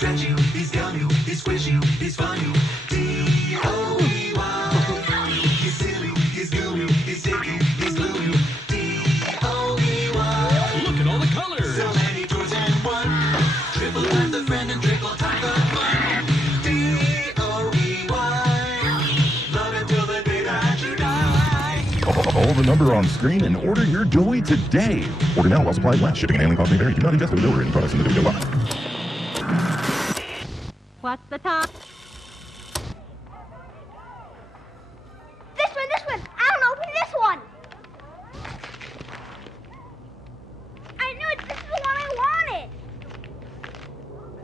stretch you, he's gum you, he squish you, he's fun you. D-O-E-Y. He's silly, he's goo you, he's sticky, he's glue you. D-O-E-Y. Look at all the colors. So many toys and one. Triple time the friend and triple time the fun. D-O-E-Y. Love it till the day that you die. Call the number on screen and order your toy today. Order now while supplies last. Shipping and handling costs may vary. Do not ingest or deliver any products in the video box. What's the time? This one! I don't open this one! I knew it! This is the one I wanted!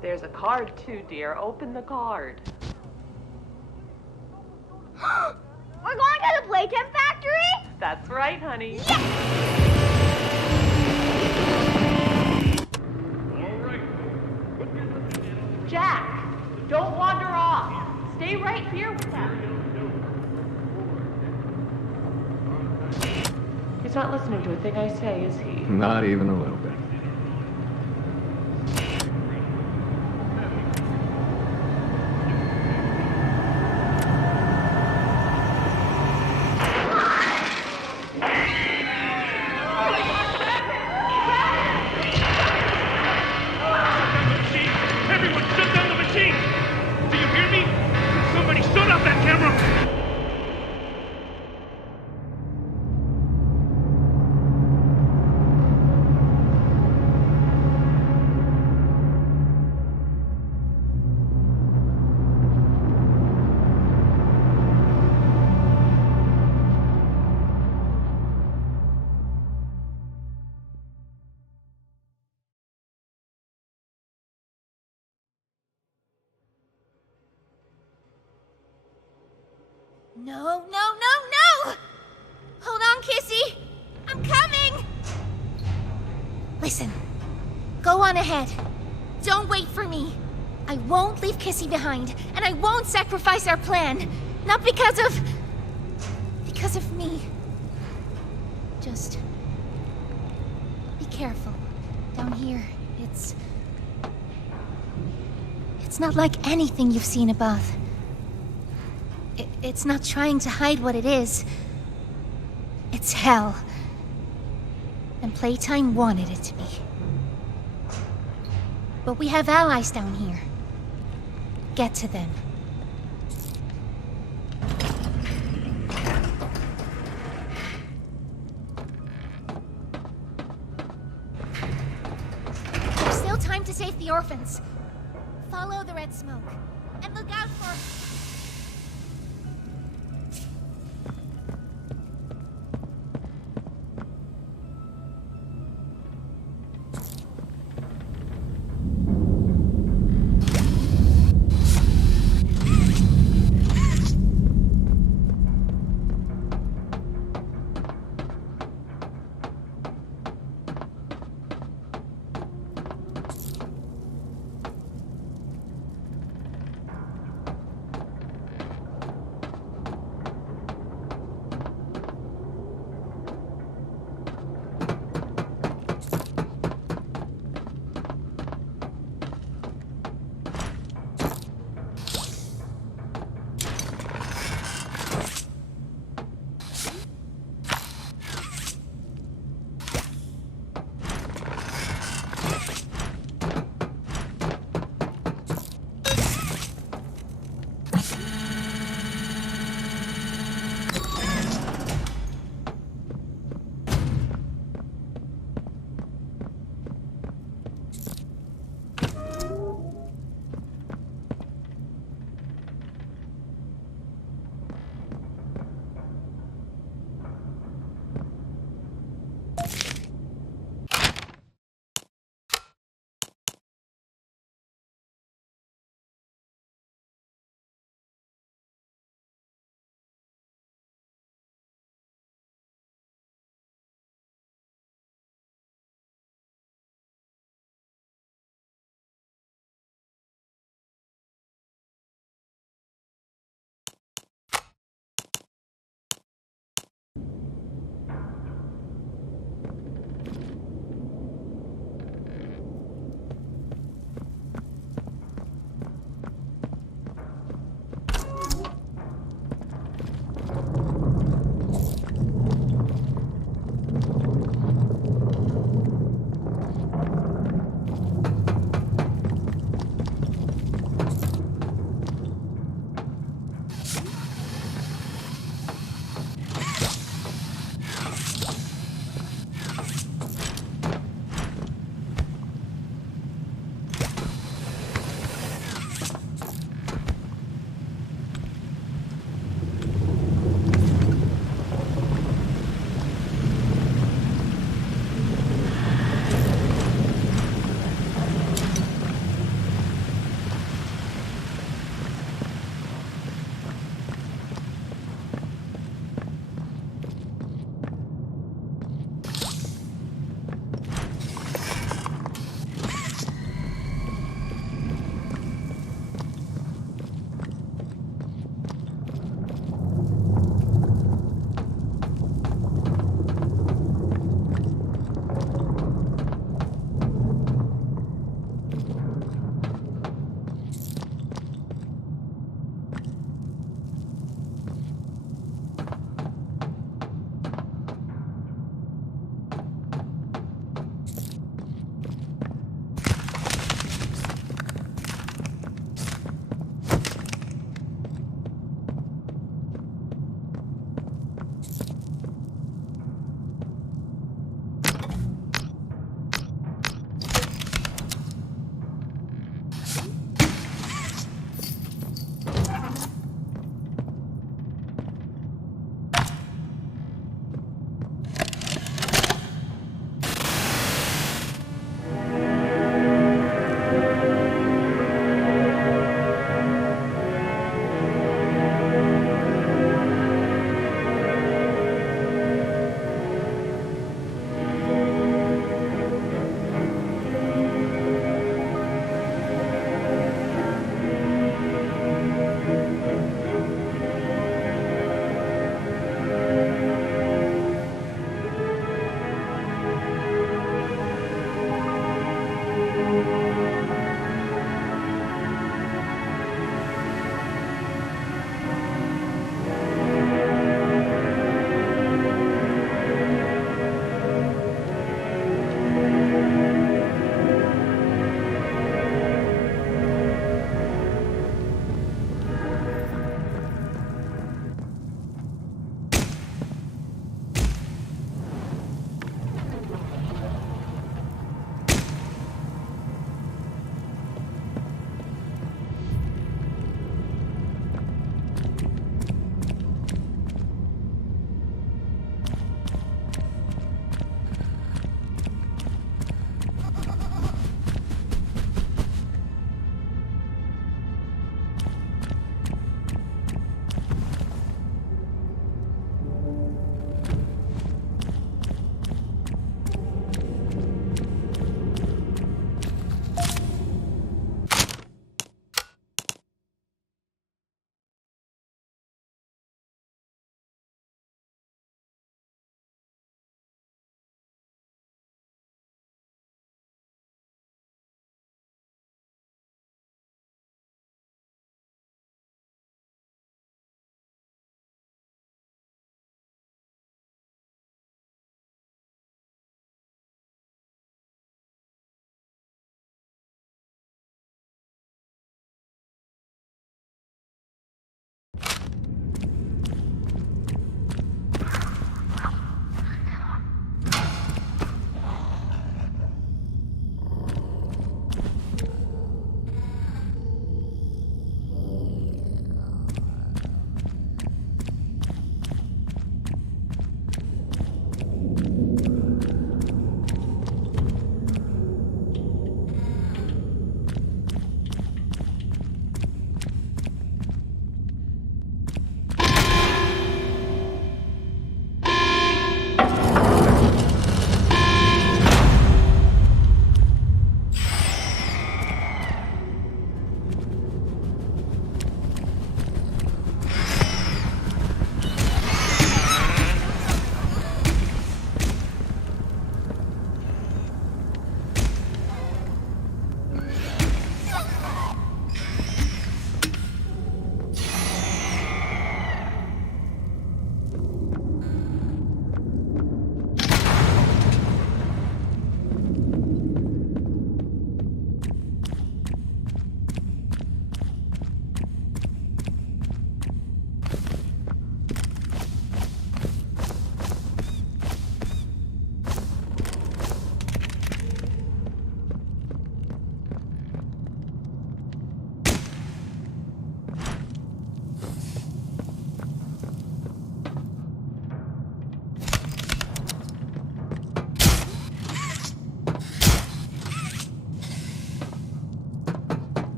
There's a card too, dear. Open the card. We're going to the playtime factory? That's right, honey. Yes! Jack, don't wander off. Stay right here with them. He's not listening to a thing I say, is he? Not even a little bit. No! Hold on, Kissy! I'm coming! Listen, go on ahead. Don't wait for me. I won't leave Kissy behind, and I won't sacrifice our plan. Not because of me. Just be careful. Down here, it's not like anything you've seen above. It's not trying to hide what it is. It's hell. And Playtime wanted it to be. But we have allies down here. Get to them. There's still time to save the orphans. Follow the red smoke. And look out for...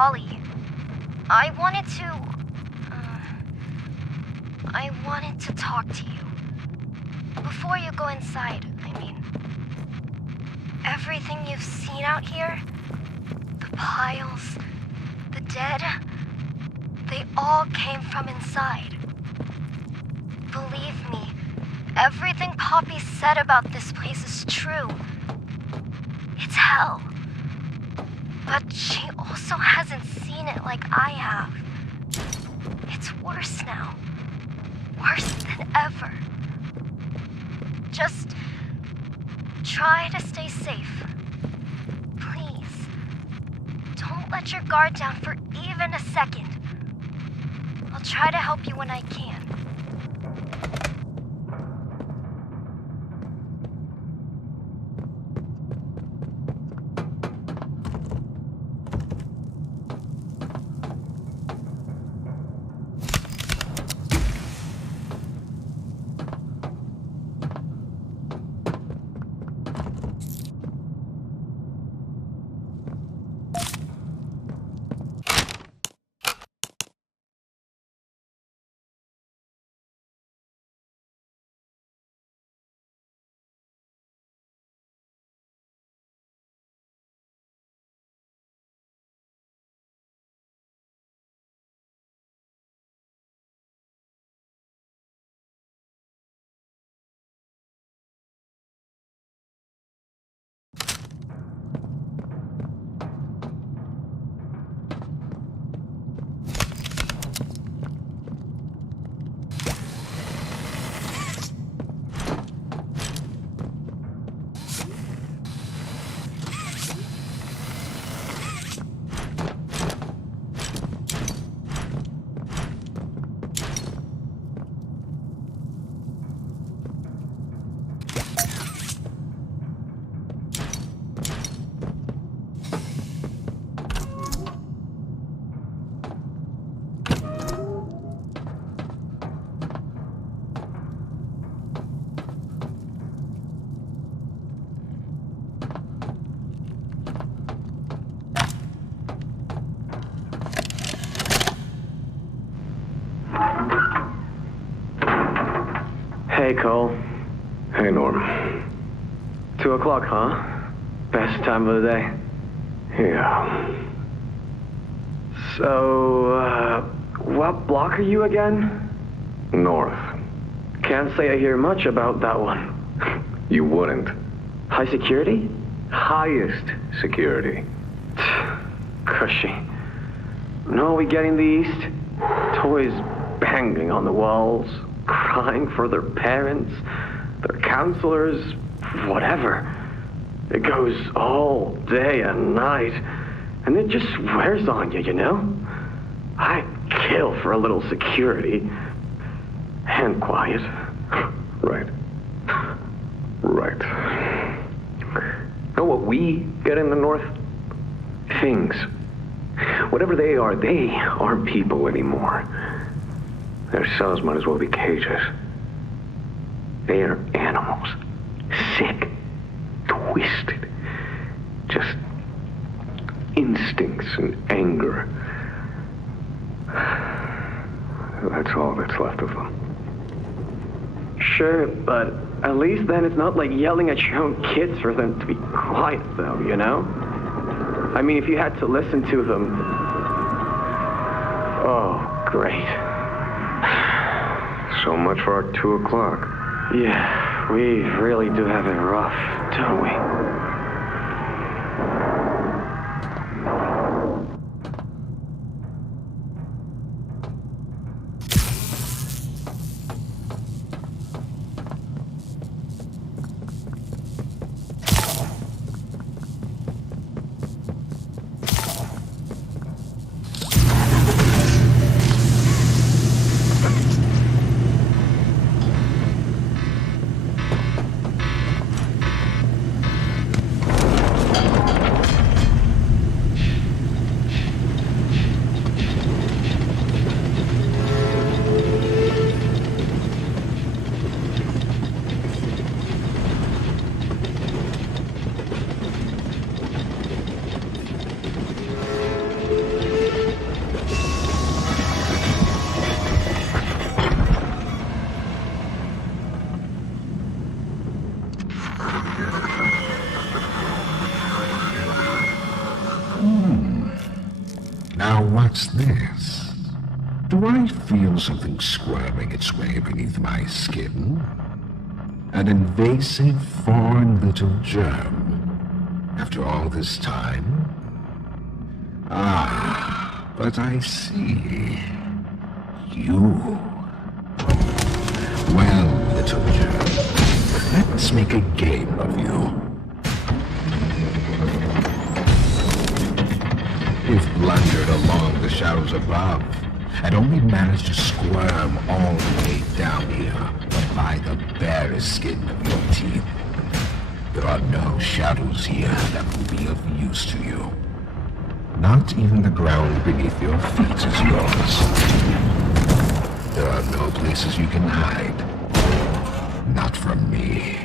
Ollie. I wanted to talk to you. Before you go inside, I mean. Everything you've seen out here, the piles, the dead, they all came from inside. Believe me, everything Poppy said about this place is true. It's hell. But she also hasn't seen it like I have. It's worse now. Worse than ever. Just try to stay safe. Please. Don't let your guard down for even a second. I'll try to help you when I can. Hey, Cole. Hey, Norm. 2 o'clock, huh? Best time of the day. Yeah. So, what block are you again? North. Can't say I hear much about that one. You wouldn't. High security? Highest security. Cushy. No, we get in the east. Toys banging on the walls, crying for their parents, their counselors, whatever. It goes all day and night, and it just wears on you, you know? I kill for a little security. And quiet. Right. Right. Know what we get in the North? Things. Whatever they aren't people anymore. Their cells might as well be cages. They are animals. Sick. Twisted. Just instincts and anger. That's all that's left of them. Sure, but at least then it's not like yelling at your own kids for them to be quiet, though, you know? I mean, if you had to listen to them... Oh, great. So much for our 2 o'clock. Yeah, we really do have it rough, don't we? What's this? Do I feel something squirming its way beneath my skin? An invasive foreign little germ. After all this time? Ah, but I see. You. Well, little germ, let's make a game of you. You've blundered along the shadows above, and only managed to squirm all the way down here by the barest skin of your teeth. There are no shadows here that will be of use to you. Not even the ground beneath your feet is yours. There are no places you can hide. Not from me.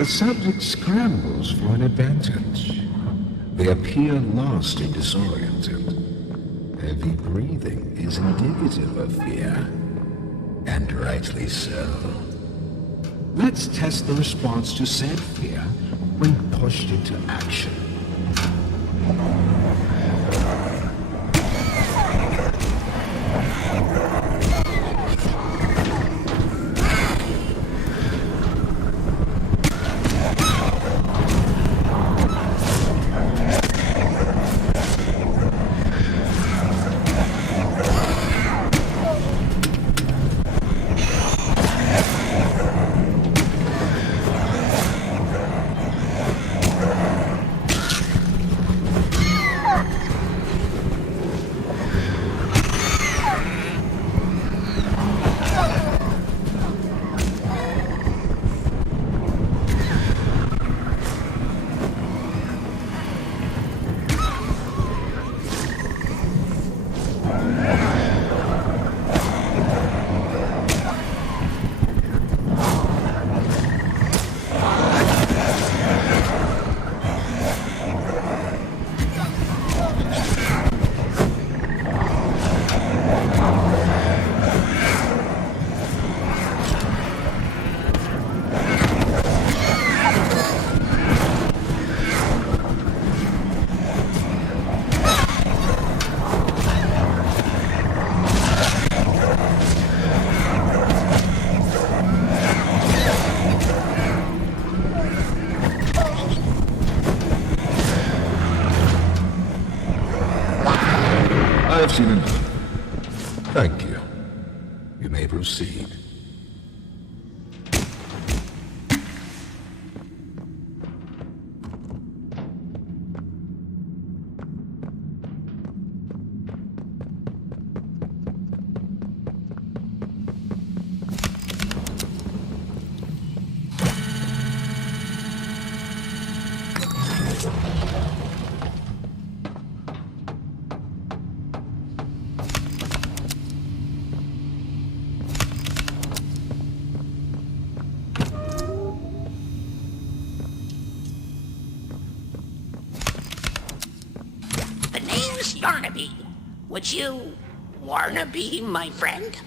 The subject scrambles for an advantage. They appear lost and disoriented. Heavy breathing is indicative of fear, and rightly so. Let's test the response to said fear when pushed into action. I've seen enough. Thank you. You may proceed. Would you wanna be my friend?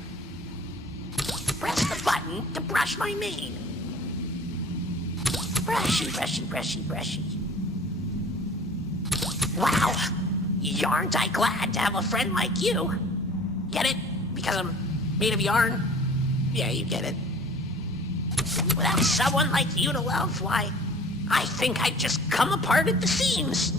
Press the button to brush my mane. Brushy, brushy, brushy, brushy. Wow, yarn't I glad to have a friend like you. Get it? Because I'm made of yarn? Yeah, you get it. Without someone like you to love, why, I think I'd just come apart at the seams.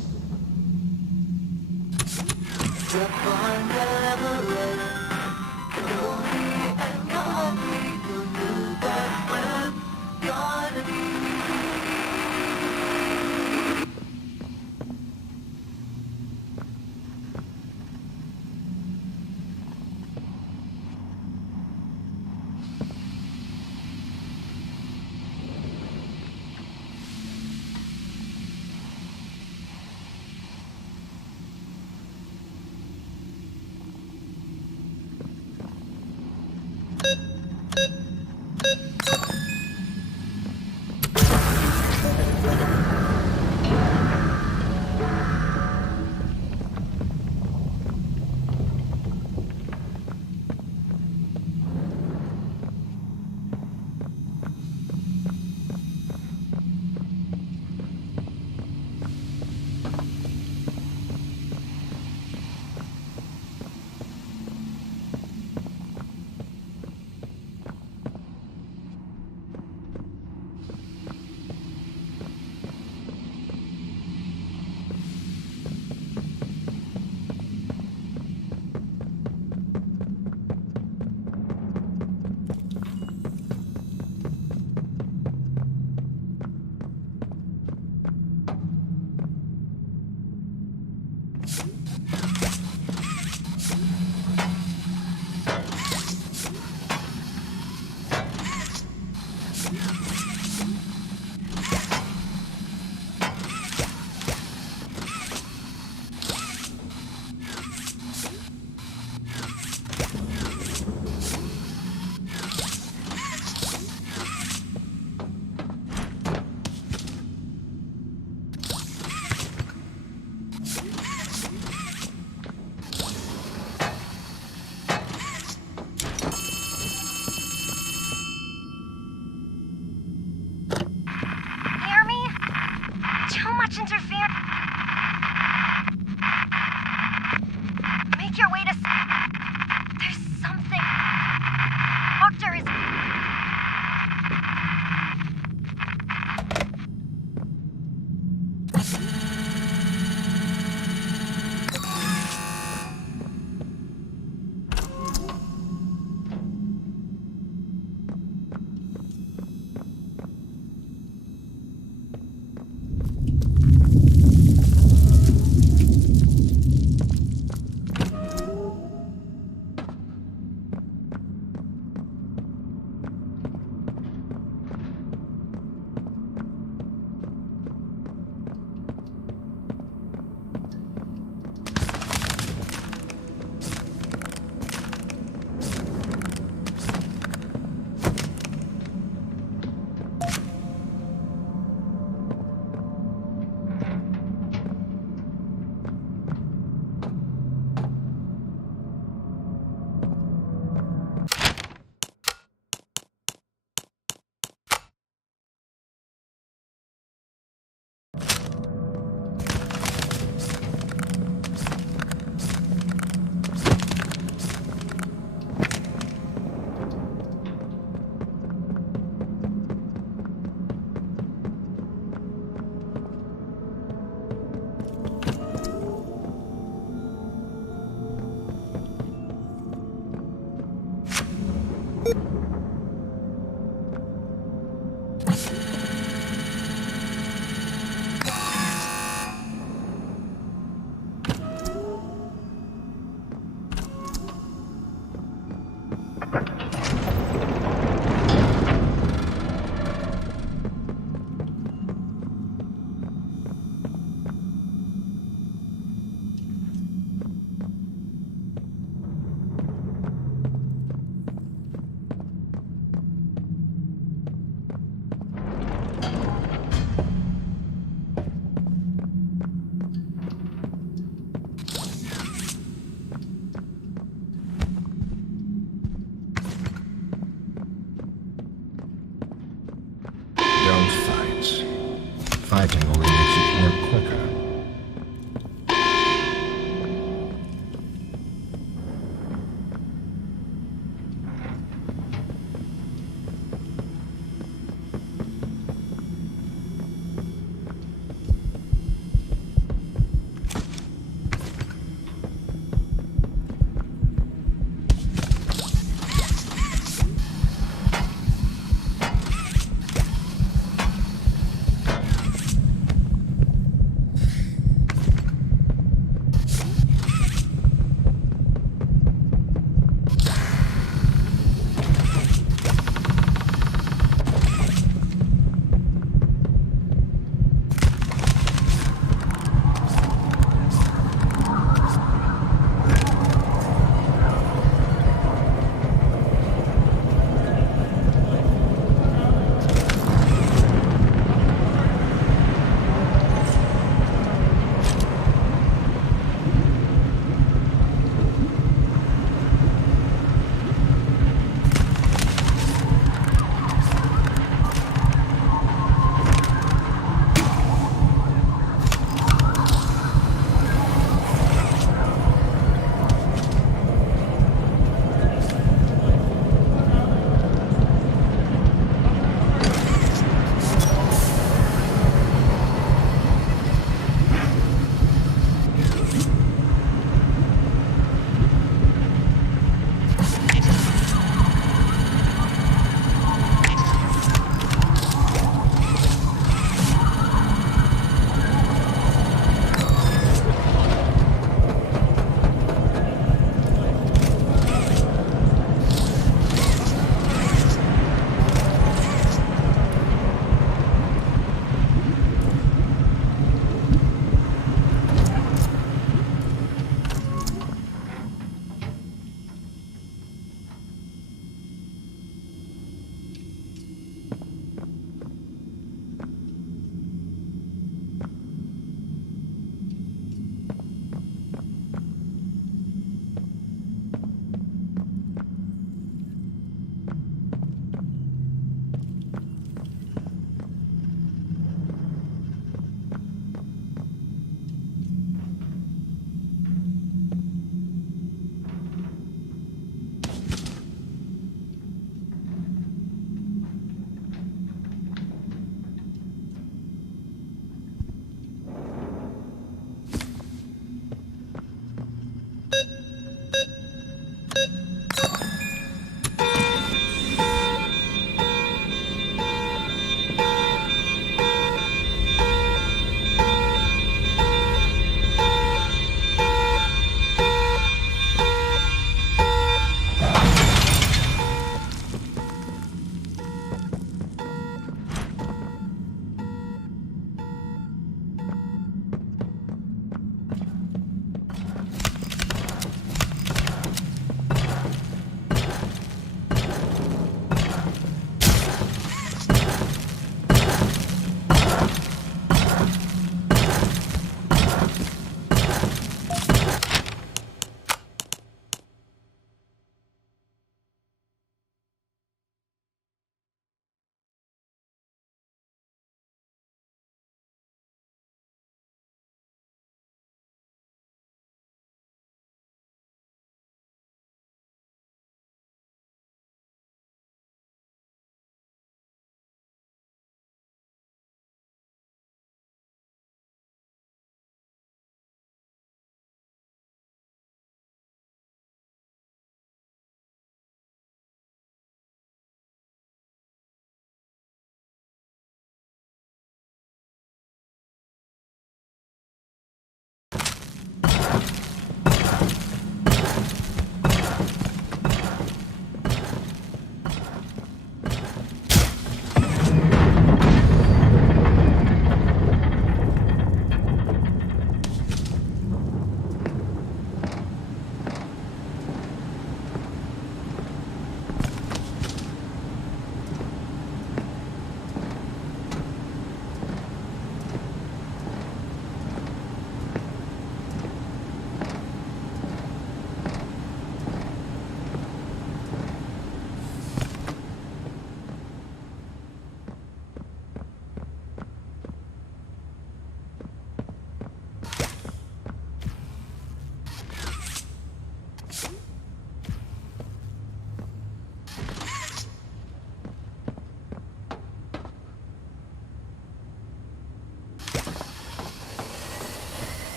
fighting only makes it work quicker.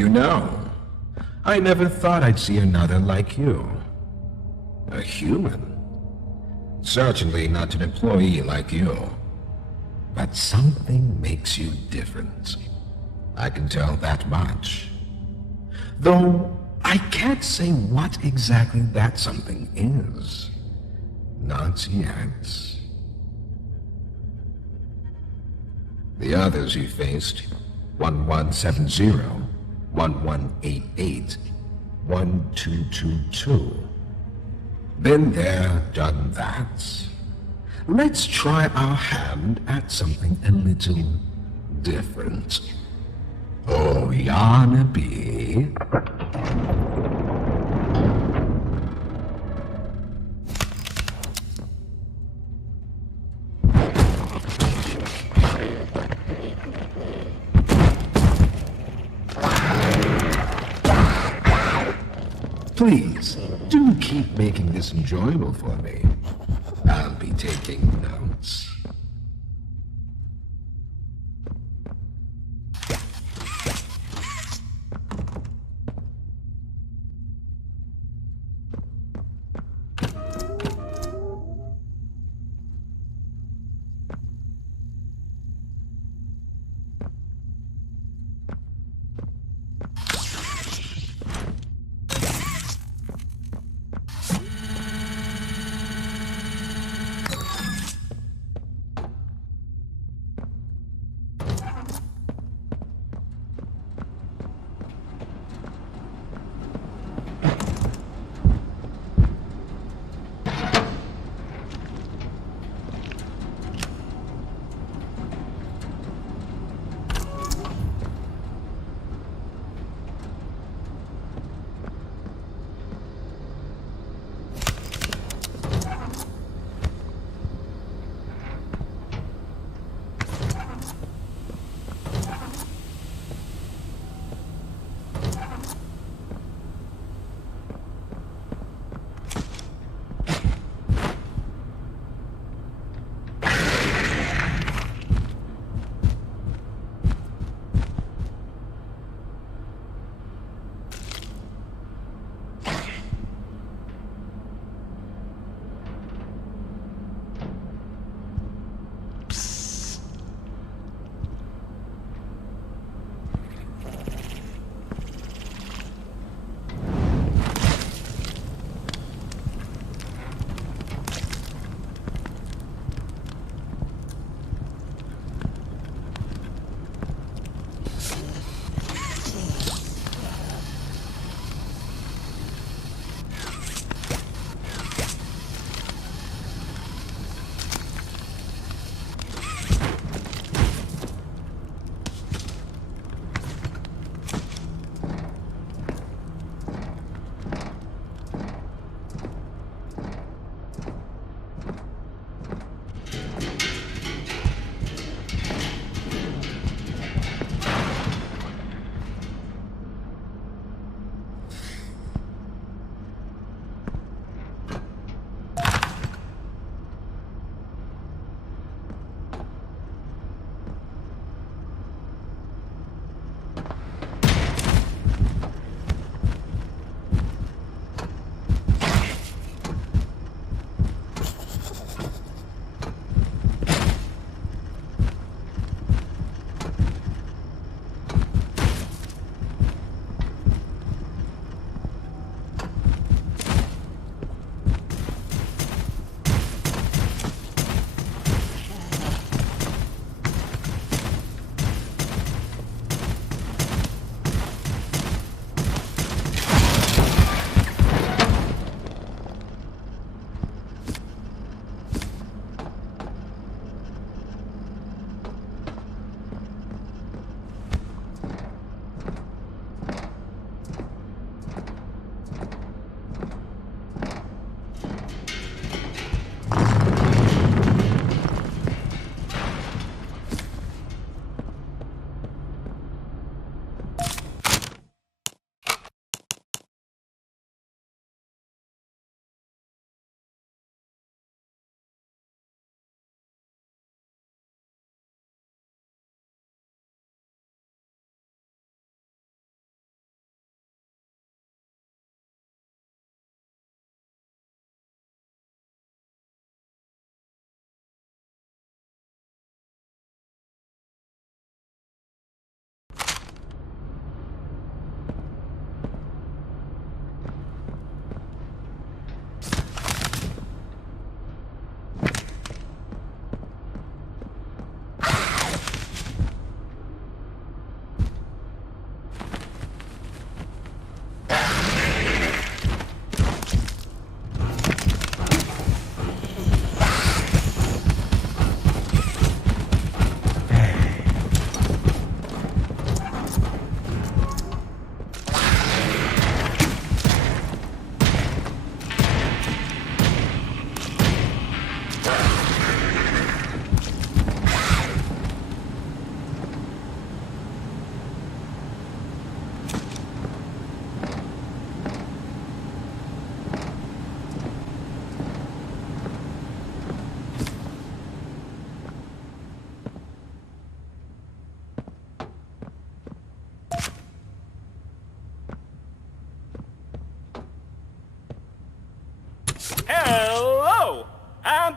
You know, I never thought I'd see another like you. A human. Certainly not an employee like you. But something makes you different. I can tell that much. Though I can't say what exactly that something is. Not yet. The others you faced, 1170, 1188, 1222. Been there, done that. Let's try our hand at something a little different. Oh, Yarnaby. Please, do keep making this enjoyable for me. I'll be taking notes.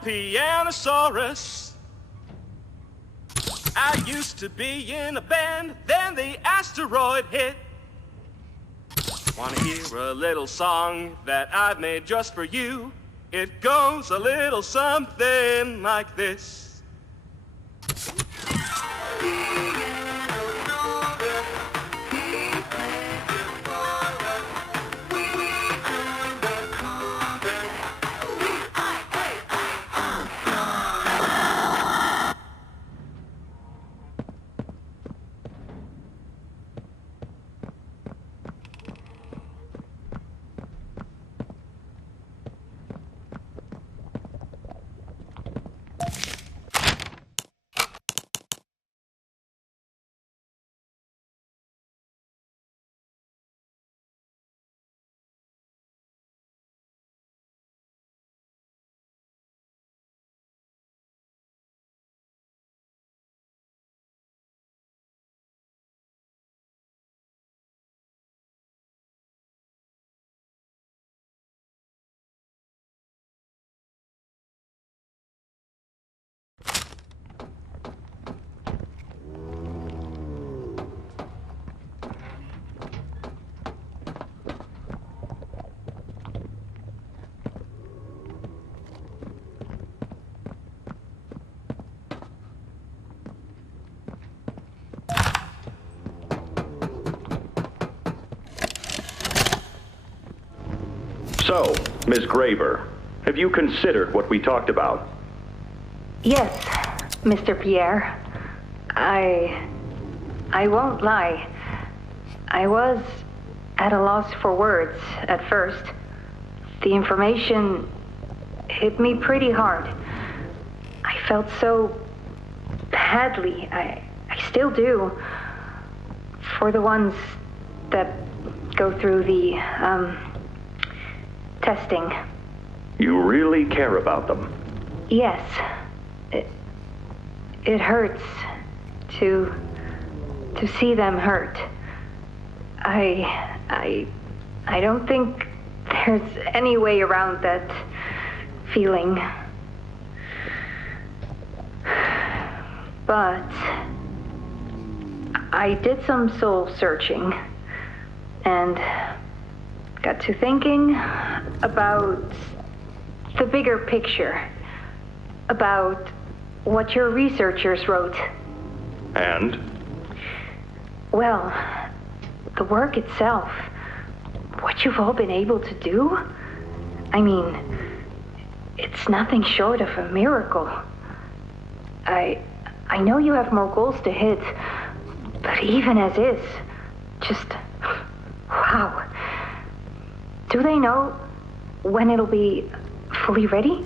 Pianosaurus. I used to be in a band, then the asteroid hit. Wanna hear a little song that I've made just for you? It goes a little something like this. So, Ms. Graver, have you considered what we talked about? Yes, Mr. Pierre. I won't lie. I was at a loss for words at first. The information hit me pretty hard. I felt so badly. I still do. For the ones that go through the, testing. You really care about them? Yes. It hurts to see them hurt. I don't think there's any way around that feeling. But I did some soul searching and got to thinking about the bigger picture, about what your researchers wrote. And? Well, the work itself, what you've all been able to do, I mean, it's nothing short of a miracle. I know you have more goals to hit, but even as is, just, wow. Do they know when it'll be fully ready?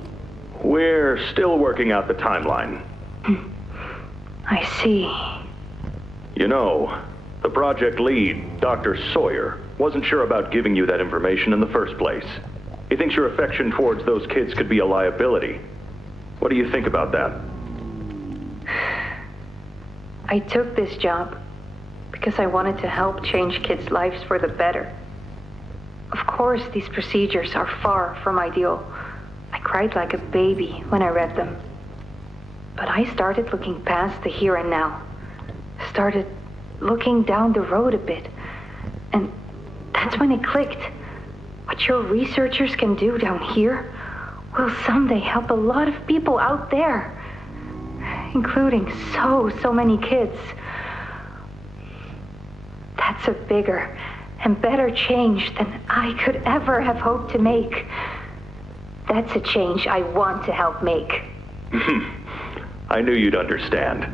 We're still working out the timeline. I see. You know, the project lead, Dr. Sawyer, wasn't sure about giving you that information in the first place. He thinks your affection towards those kids could be a liability. What do you think about that? I took this job because I wanted to help change kids' lives for the better. Of course, these procedures are far from ideal. I cried like a baby when I read them. But I started looking past the here and now. Started looking down the road a bit. And that's when it clicked. What your researchers can do down here will someday help a lot of people out there. Including so many kids. That's a bigger and better change than I could ever have hoped to make. That's a change I want to help make. I knew you'd understand.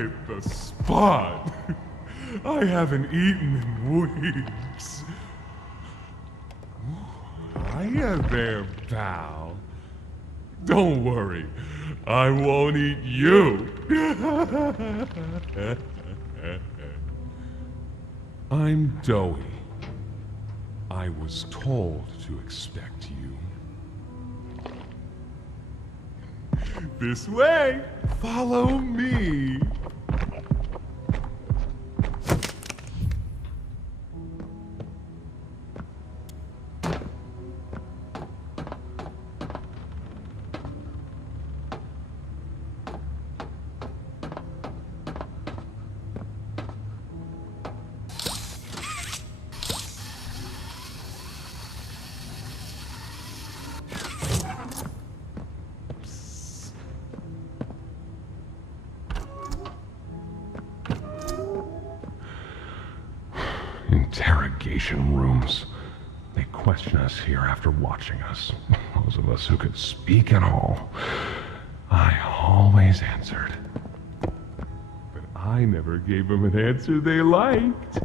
hit the spot. I haven't eaten in weeks. Hiya there, pal. Don't worry, I won't eat you. I'm Doughy. I was told to expect you. This way! Follow me! Interrogation rooms. They question us here after watching us. Those of us who could speak at all. I always answered. But I never gave them an answer they liked.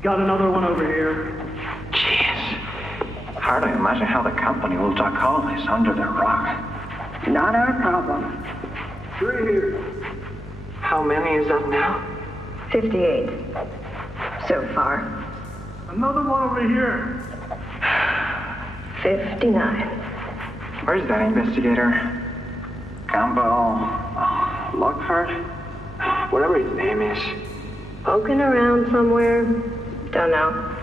Got another one over here. Jeez. Hard to imagine how the company will duck all this under their rock. Not our problem. 3 here. How many is that now? 58. So far. Another one over here. 59. Where's that investigator? Campbell... Lockhart? Whatever his name is. Poking around somewhere? Don't know.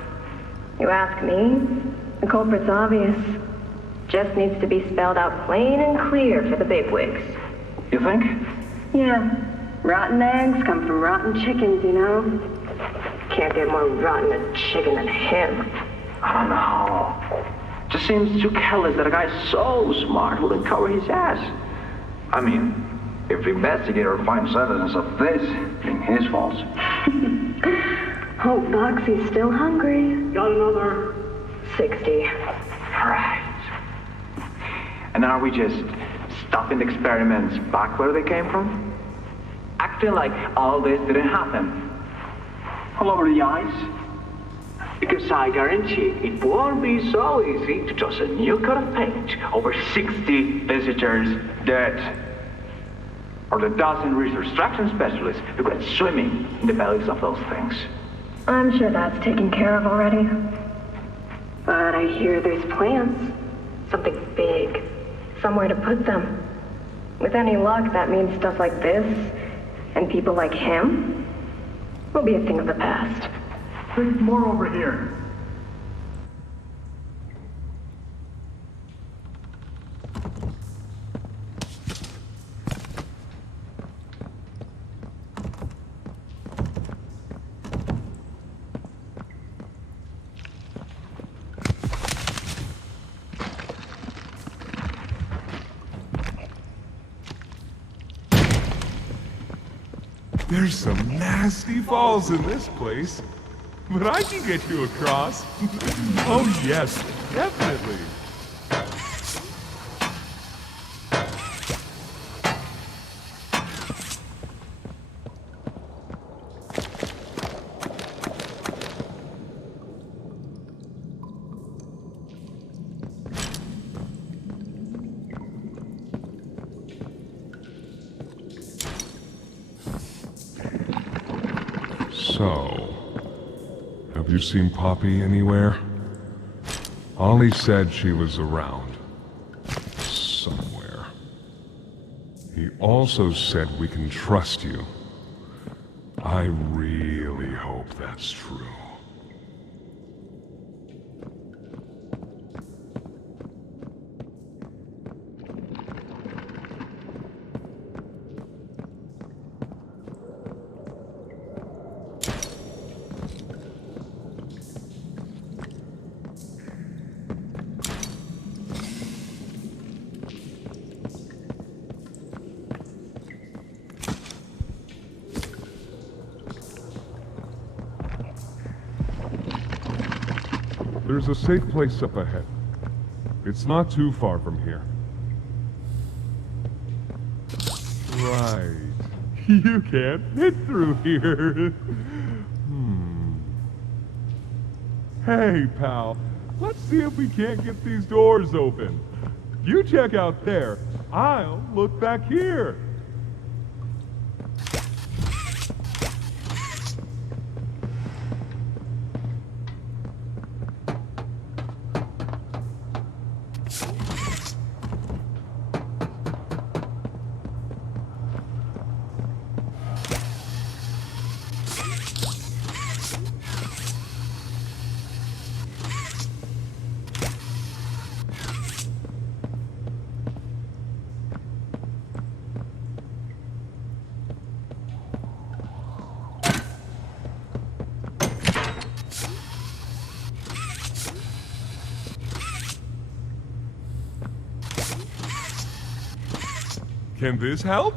You ask me? The culprit's obvious. Just needs to be spelled out plain and clear for the bigwigs. You think? Yeah. Rotten eggs come from rotten chickens, you know? Can't get more rotten a chicken than him. I don't know. Just seems too careless that a guy so smart wouldn't cover his ass. I mean, if the investigator finds evidence of this, it's his fault. Hope Boxy's still hungry. Got another. 60. Right. And are we just stopping the experiments back where they came from? Acting like all this didn't happen. All over the ice. Because I guarantee it won't be so easy to toss a new coat of paint over 60 visitors dead. Or the dozen reconstruction specialists who went swimming in the bellies of those things. I'm sure that's taken care of already. But I hear there's plans. Something big. Somewhere to put them. With any luck, that means stuff like this, and people like him, will be a thing of the past. Think more over here. There There's some nasty falls in this place, but I can get you across. Oh yes, definitely. So, have you seen Poppy anywhere? Ollie said she was around. Somewhere. He also said we can trust you. I really hope that's true. There's a safe place up ahead. It's not too far from here. Right. You can't fit through here. Hey, pal. Let's see if we can't get these doors open. You check out there. I'll look back here. Can this help?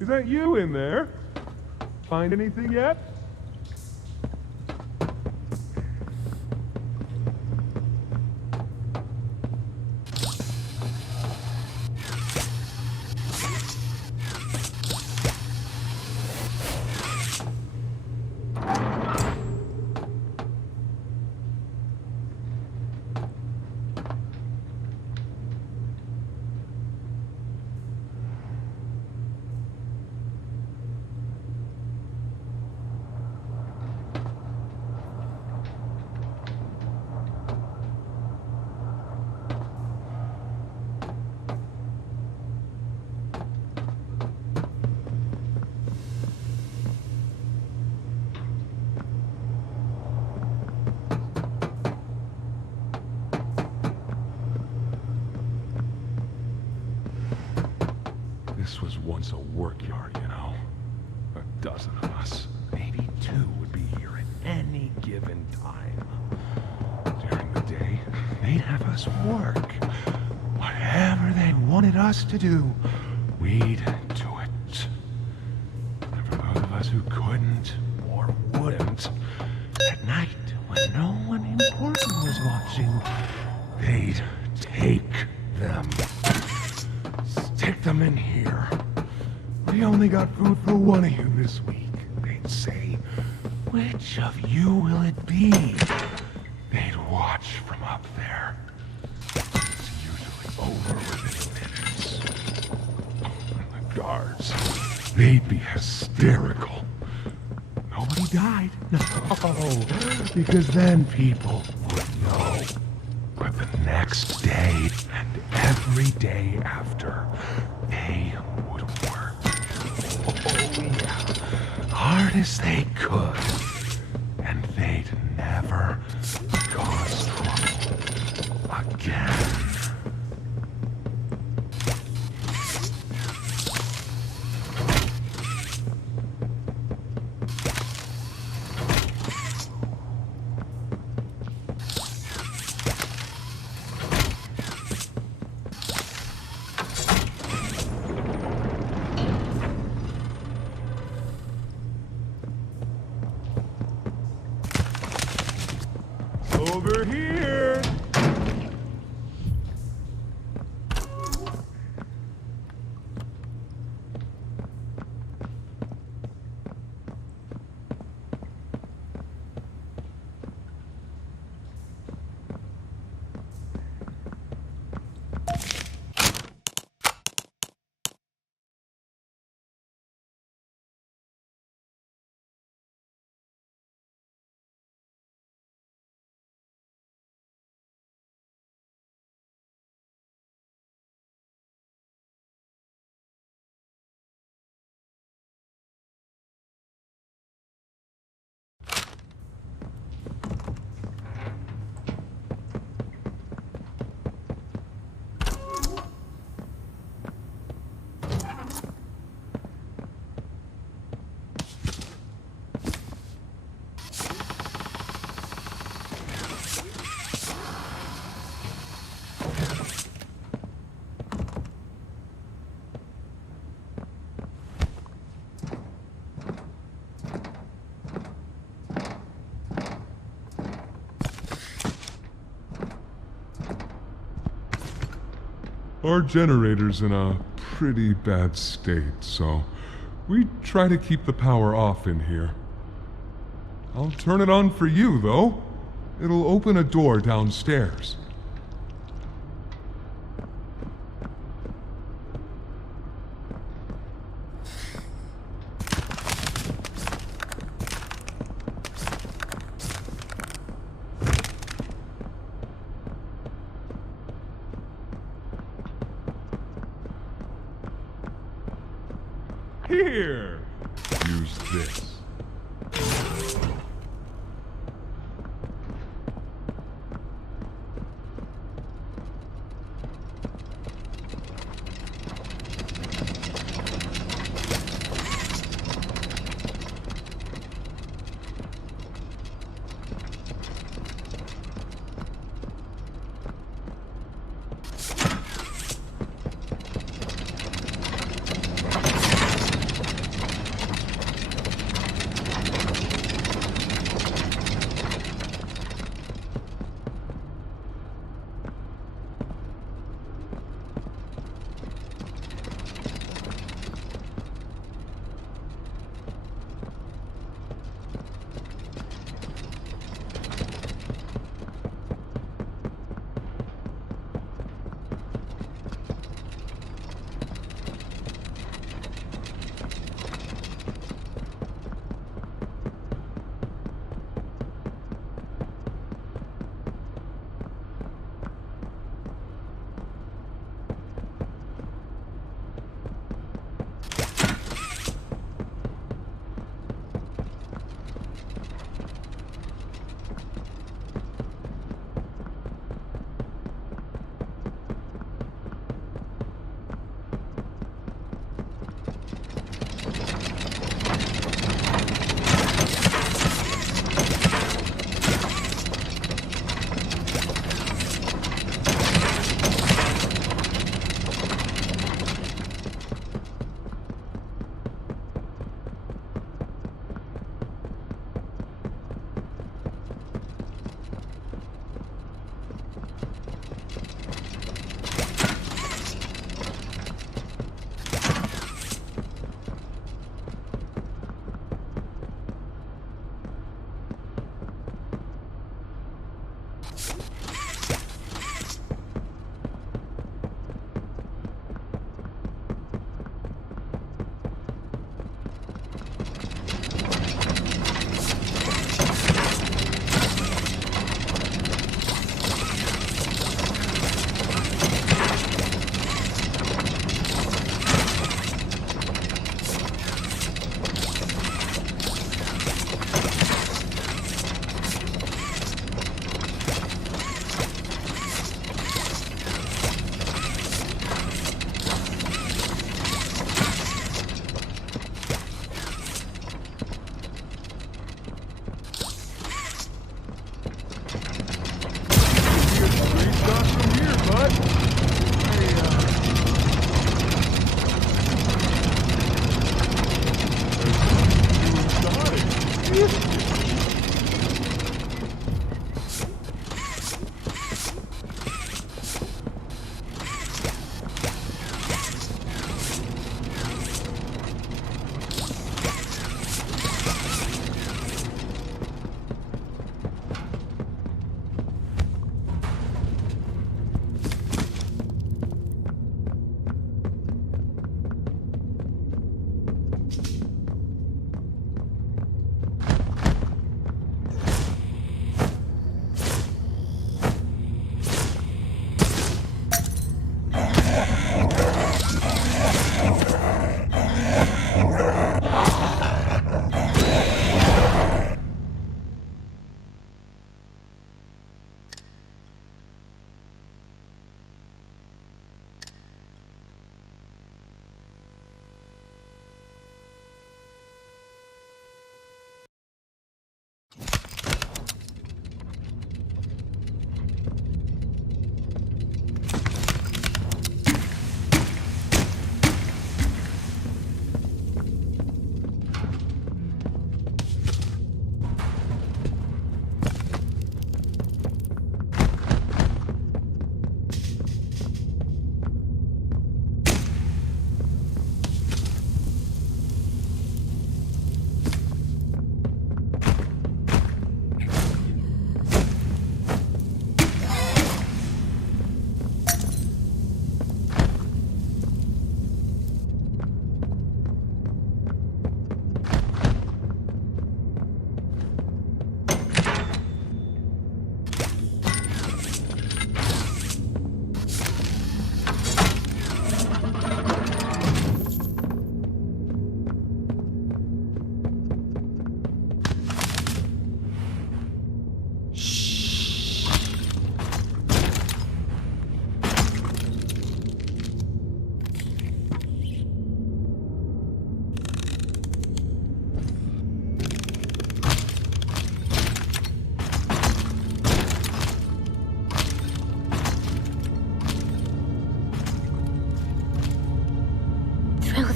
Is that you in there? Find anything yet? This was once a work yard, you know. A dozen of us, maybe two, would be here at any given time. During the day, they'd have us work. Whatever they wanted us to do, we'd do it. And for those of us who couldn't or wouldn't, at night, when no one important was watching, they'd take them. Stick them in here. We only got food for one of you this week. They'd say, which of you will it be? They'd watch from up there. It's usually over within minutes. The guards, they'd be hysterical. nobody died. No, because then people would know. But the next day and every day after, they would work. Oh yeah, hard as they could. And they'd never cause trouble again. Over here! Our generator's in a pretty bad state, so we try to keep the power off in here. I'll turn it on for you, though. It'll open a door downstairs. Here! Use this.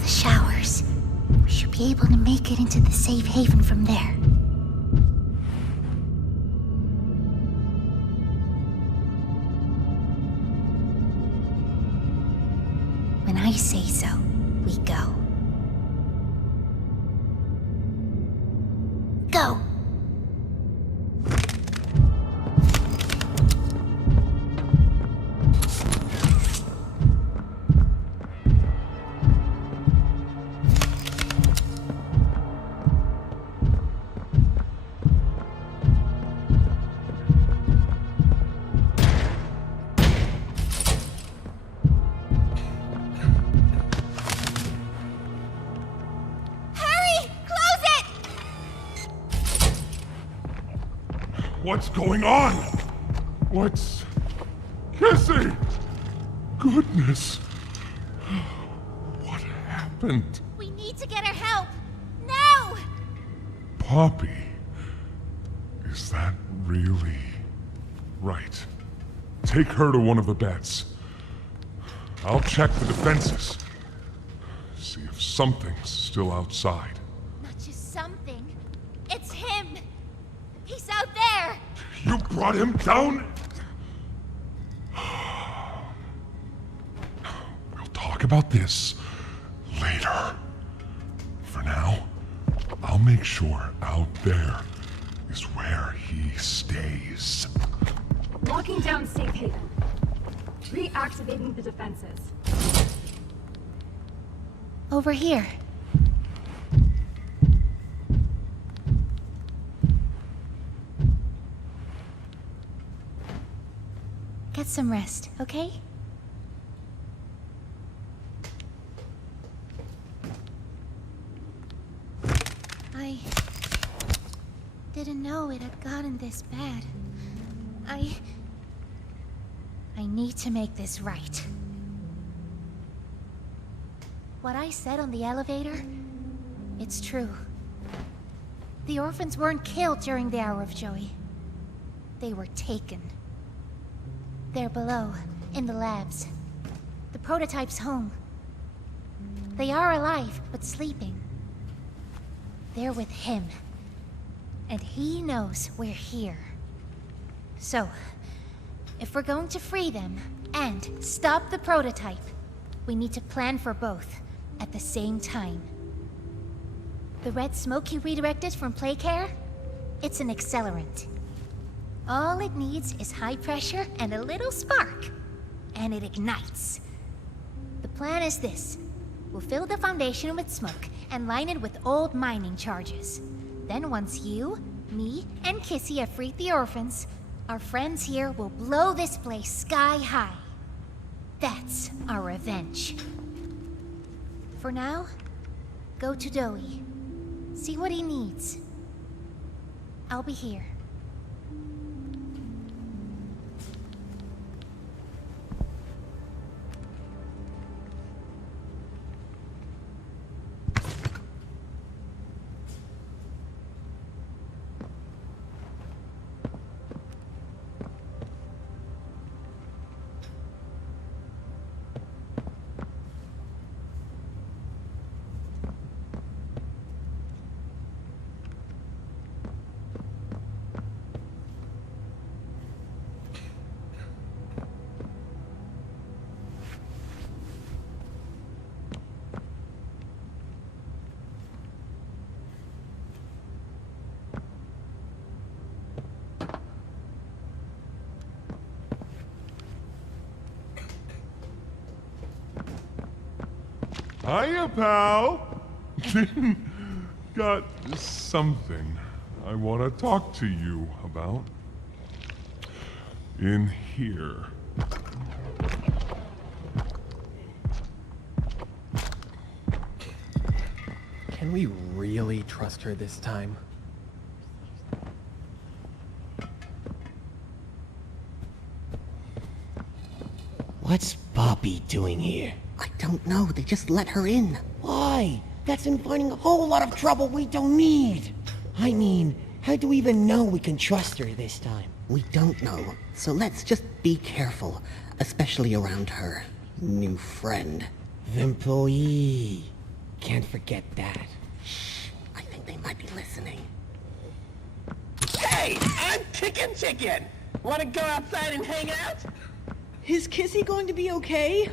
the showers. We should be able to make it into the safe haven from there. When I say so, we go. Go! What's going on? What's... Kissy! Goodness. What happened? We need to get her help. Now! Poppy. Is that really... Right. Take her to one of the beds. I'll check the defenses. See if something's still outside. Not just something. It's him! He's out there! You brought him down? We'll talk about this later. For now, I'll make sure out there is where he stays. Locking down safe haven. Reactivating the defenses. Over here. Get some rest, okay? I didn't know it had gotten this bad. I need to make this right. What I said on the elevator, it's true. The orphans weren't killed during the Hour of Joey. They were taken. They're below, in the labs. The prototype's home. They are alive, but sleeping. They're with him. And he knows we're here. So, if we're going to free them and stop the prototype, we need to plan for both at the same time. The red smoke you redirected from Playcare? It's an accelerant. All it needs is high pressure and a little spark, and it ignites. The plan is this. We'll fill the foundation with smoke and line it with old mining charges. Then once you, me, and Kissy have freed the orphans, our friends here will blow this place sky high. That's our revenge. For now, go to Doey. See what he needs. I'll be here. Hiya, pal! Got something I want to talk to you about. In here. Can we really trust her this time? What's Poppy doing here? I don't know. They just let her in. Why? That's inviting a whole lot of trouble we don't need. I mean, how do we even know we can trust her this time? We don't know. So let's just be careful, especially around her new friend. The employee. can't forget that. I think they might be listening. Hey, I'm Chicken. Wanna go outside and hang out? Is Kissy going to be okay?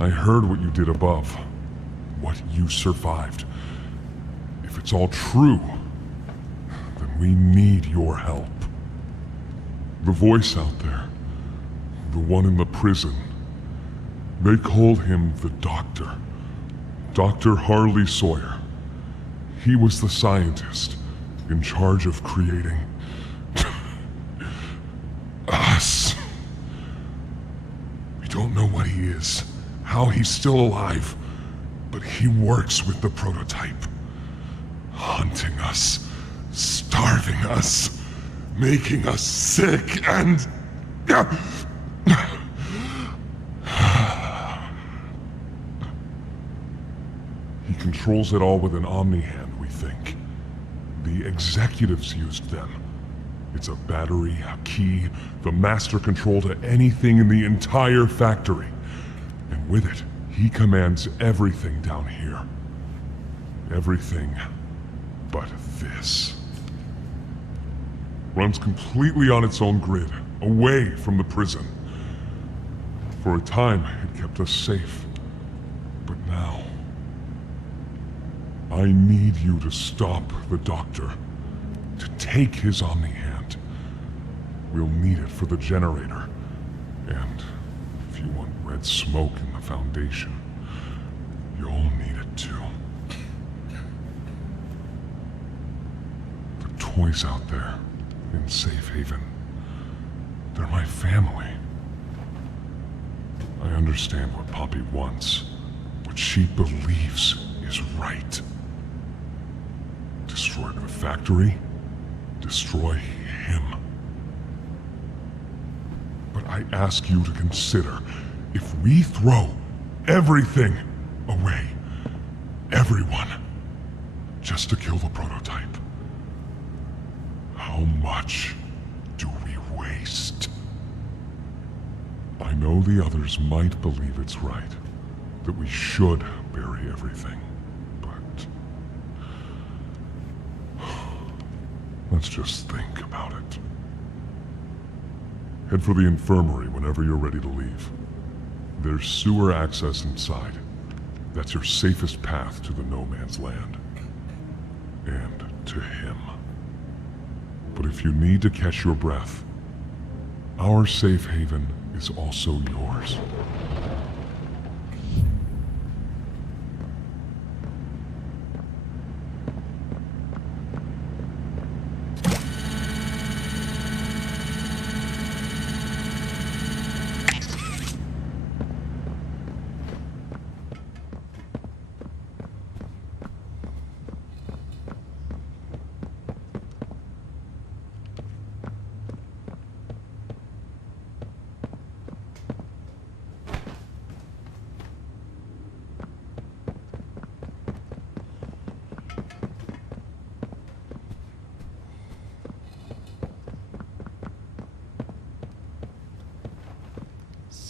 I heard what you did above. What you survived. If it's all true, then we need your help. The voice out there, the one in the prison, they called him the Doctor. Dr. Harley Sawyer. He was the scientist in charge of creating us. We don't know what he is, how he's still alive, but he works with the prototype. Hunting us, starving us, making us sick, and... He controls it all with an Omni-Hand, we think. The executives used them. It's a battery, a key, the master control to anything in the entire factory. And with it, he commands everything down here. Everything but this. Runs completely on its own grid, away from the prison. For a time, it kept us safe. But now... I need you to stop the Doctor. To take his Omni-Hand. We'll need it for the generator. And if you want red smoke in the Foundation, you'll need it too. The toys out there, in Safe Haven, they're my family. I understand what Poppy wants, what she believes is right. Destroy the factory, destroy him. But I ask you to consider, if we throw everything away, everyone, just to kill the prototype, how much do we waste? I know the others might believe it's right, that we should bury everything, but... let's just think about it. Head for the infirmary whenever you're ready to leave. There's sewer access inside. That's your safest path to the No Man's Land. And to him. But if you need to catch your breath, our safe haven is also yours.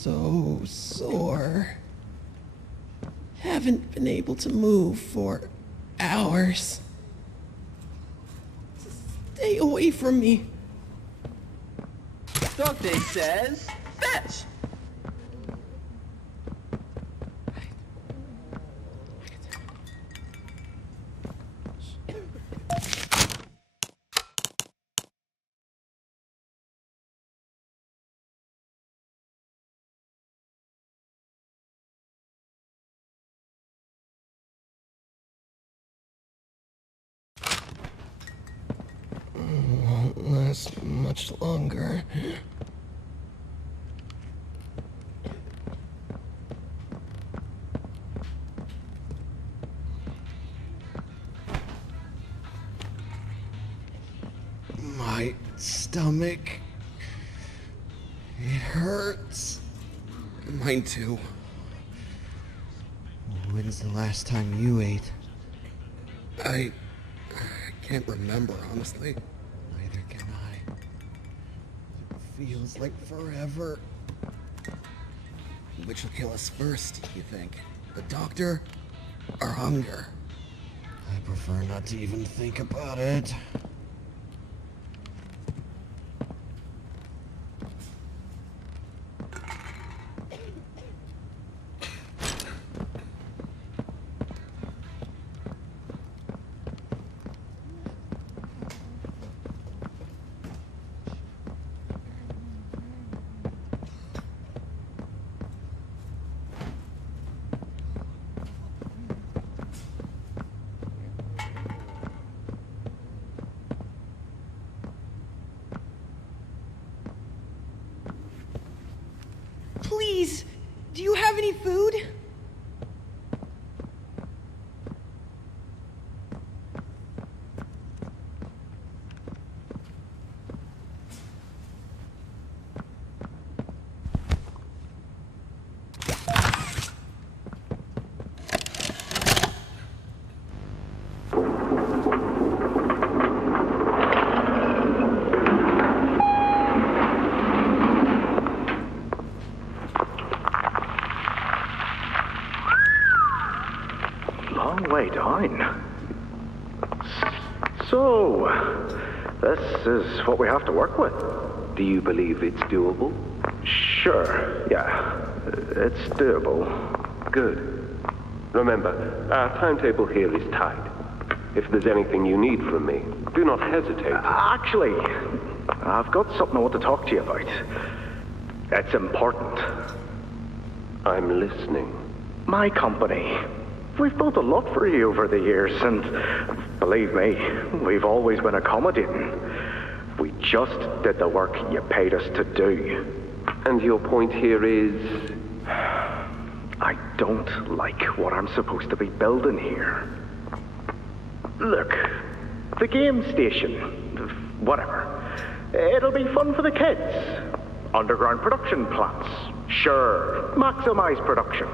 so sore. Haven't been able to move for hours. Stay away from me. Doctor says, fetch! Won't last much longer. My stomach. It hurts. Mine too. When's the last time you ate? I can't remember, honestly. Neither can I. It feels like forever. Which will kill us first, you think? The doctor or hunger? I prefer not to even think about it. Please, do you have any food? Way down. So, this is what we have to work with. Do you believe it's doable? Sure, yeah. It's doable. Good. Remember, our timetable here is tight. If there's anything you need from me, do not hesitate. Actually, I've got something I want to talk to you about. It's important. I'm listening. My company. We've built a lot for you over the years, and believe me, we've always been accommodating. We just did the work you paid us to do. And your point here is? I don't like what I'm supposed to be building here. Look, the game station, whatever, it'll be fun for the kids. Underground production plants, sure, maximize production.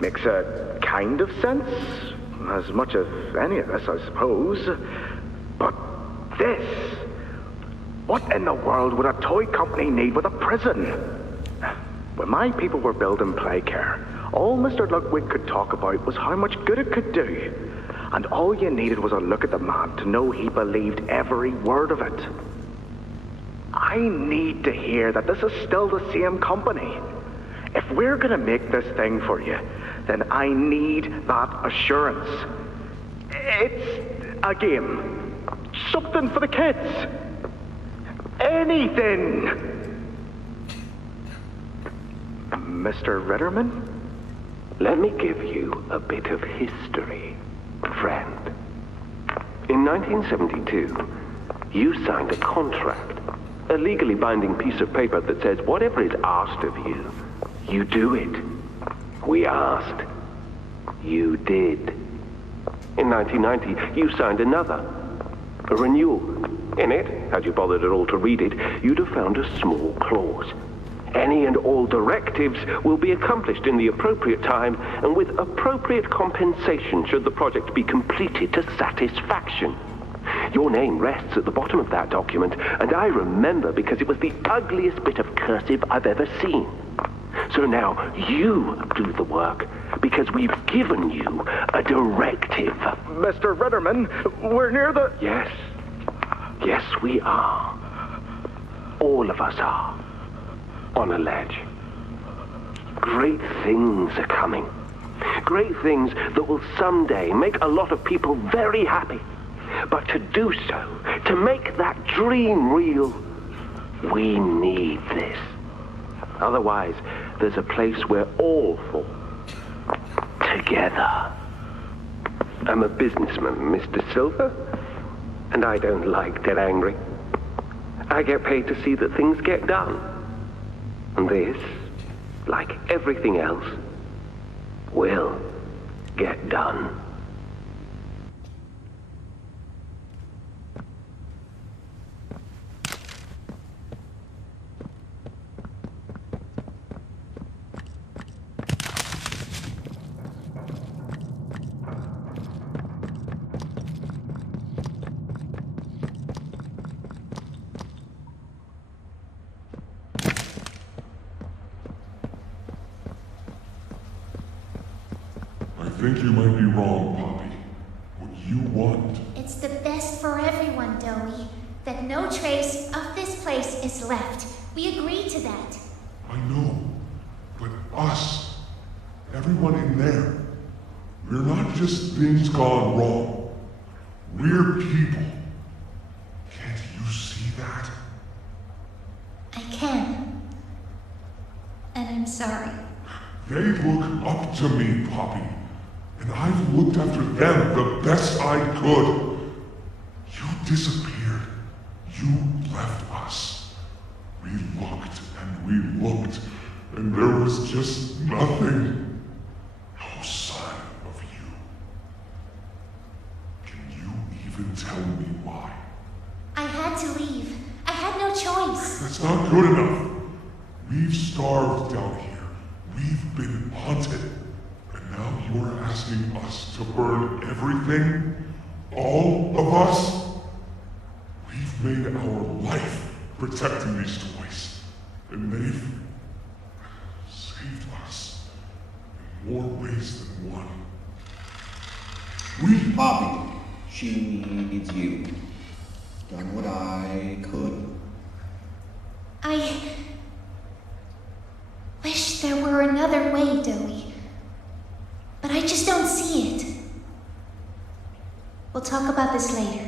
Makes a kind of sense, as much of any of this, I suppose. But this, what in the world would a toy company need with a prison? When my people were building Playcare, all Mr. Ludwig could talk about was how much good it could do. And all you needed was a look at the man to know he believed every word of it. I need to hear that this is still the same company. If we're gonna make this thing for you, then I need that assurance. It's a game. Something for the kids. Anything. Mr. Ritterman? Let me give you a bit of history, friend. In 1972, you signed a contract, a legally binding piece of paper that says whatever is asked of you, you do it. We asked. You did. In 1990, you signed another, a renewal. In it, had you bothered at all to read it, you'd have found a small clause. Any and all directives will be accomplished in the appropriate time and with appropriate compensation should the project be completed to satisfaction. Your name rests at the bottom of that document, and I remember because it was the ugliest bit of cursive I've ever seen. So now you do the work, because we've given you a directive. Mr. Ritterman, we're near the... Yes. Yes, we are. All of us are. On a ledge. Great things are coming. Great things that will someday make a lot of people very happy. But to do so, to make that dream real, we need this. Otherwise, there's a place we're all for. Together. I'm a businessman, Mr. Silver, and I don't like dead angry. I get paid to see that things get done. And this, like everything else, will get done. I think you might be wrong, Poppy. What you want... It's the best for everyone, Dowie. That no trace of this place is left. We agreed to that. I know. But us, everyone in there, we're not just things gone wrong. We're people. Can't you see that? I can. And I'm sorry. They look up to me, Poppy. And I've looked after them the best I could. You disappeared. You left us. We looked and we looked, and there was just nothing. No sign of you. Can you even tell me why? I had to leave. I had no choice. That's not good enough. We've starved down here. We've been haunted. And now you're asking us to burn everything? All of us? We've made our life protecting these toys. And they've saved us in more ways than one. We... Poppy, she needs you. Done what I could. I wish there were another way, Dowie. But I just don't see it. We'll talk about this later.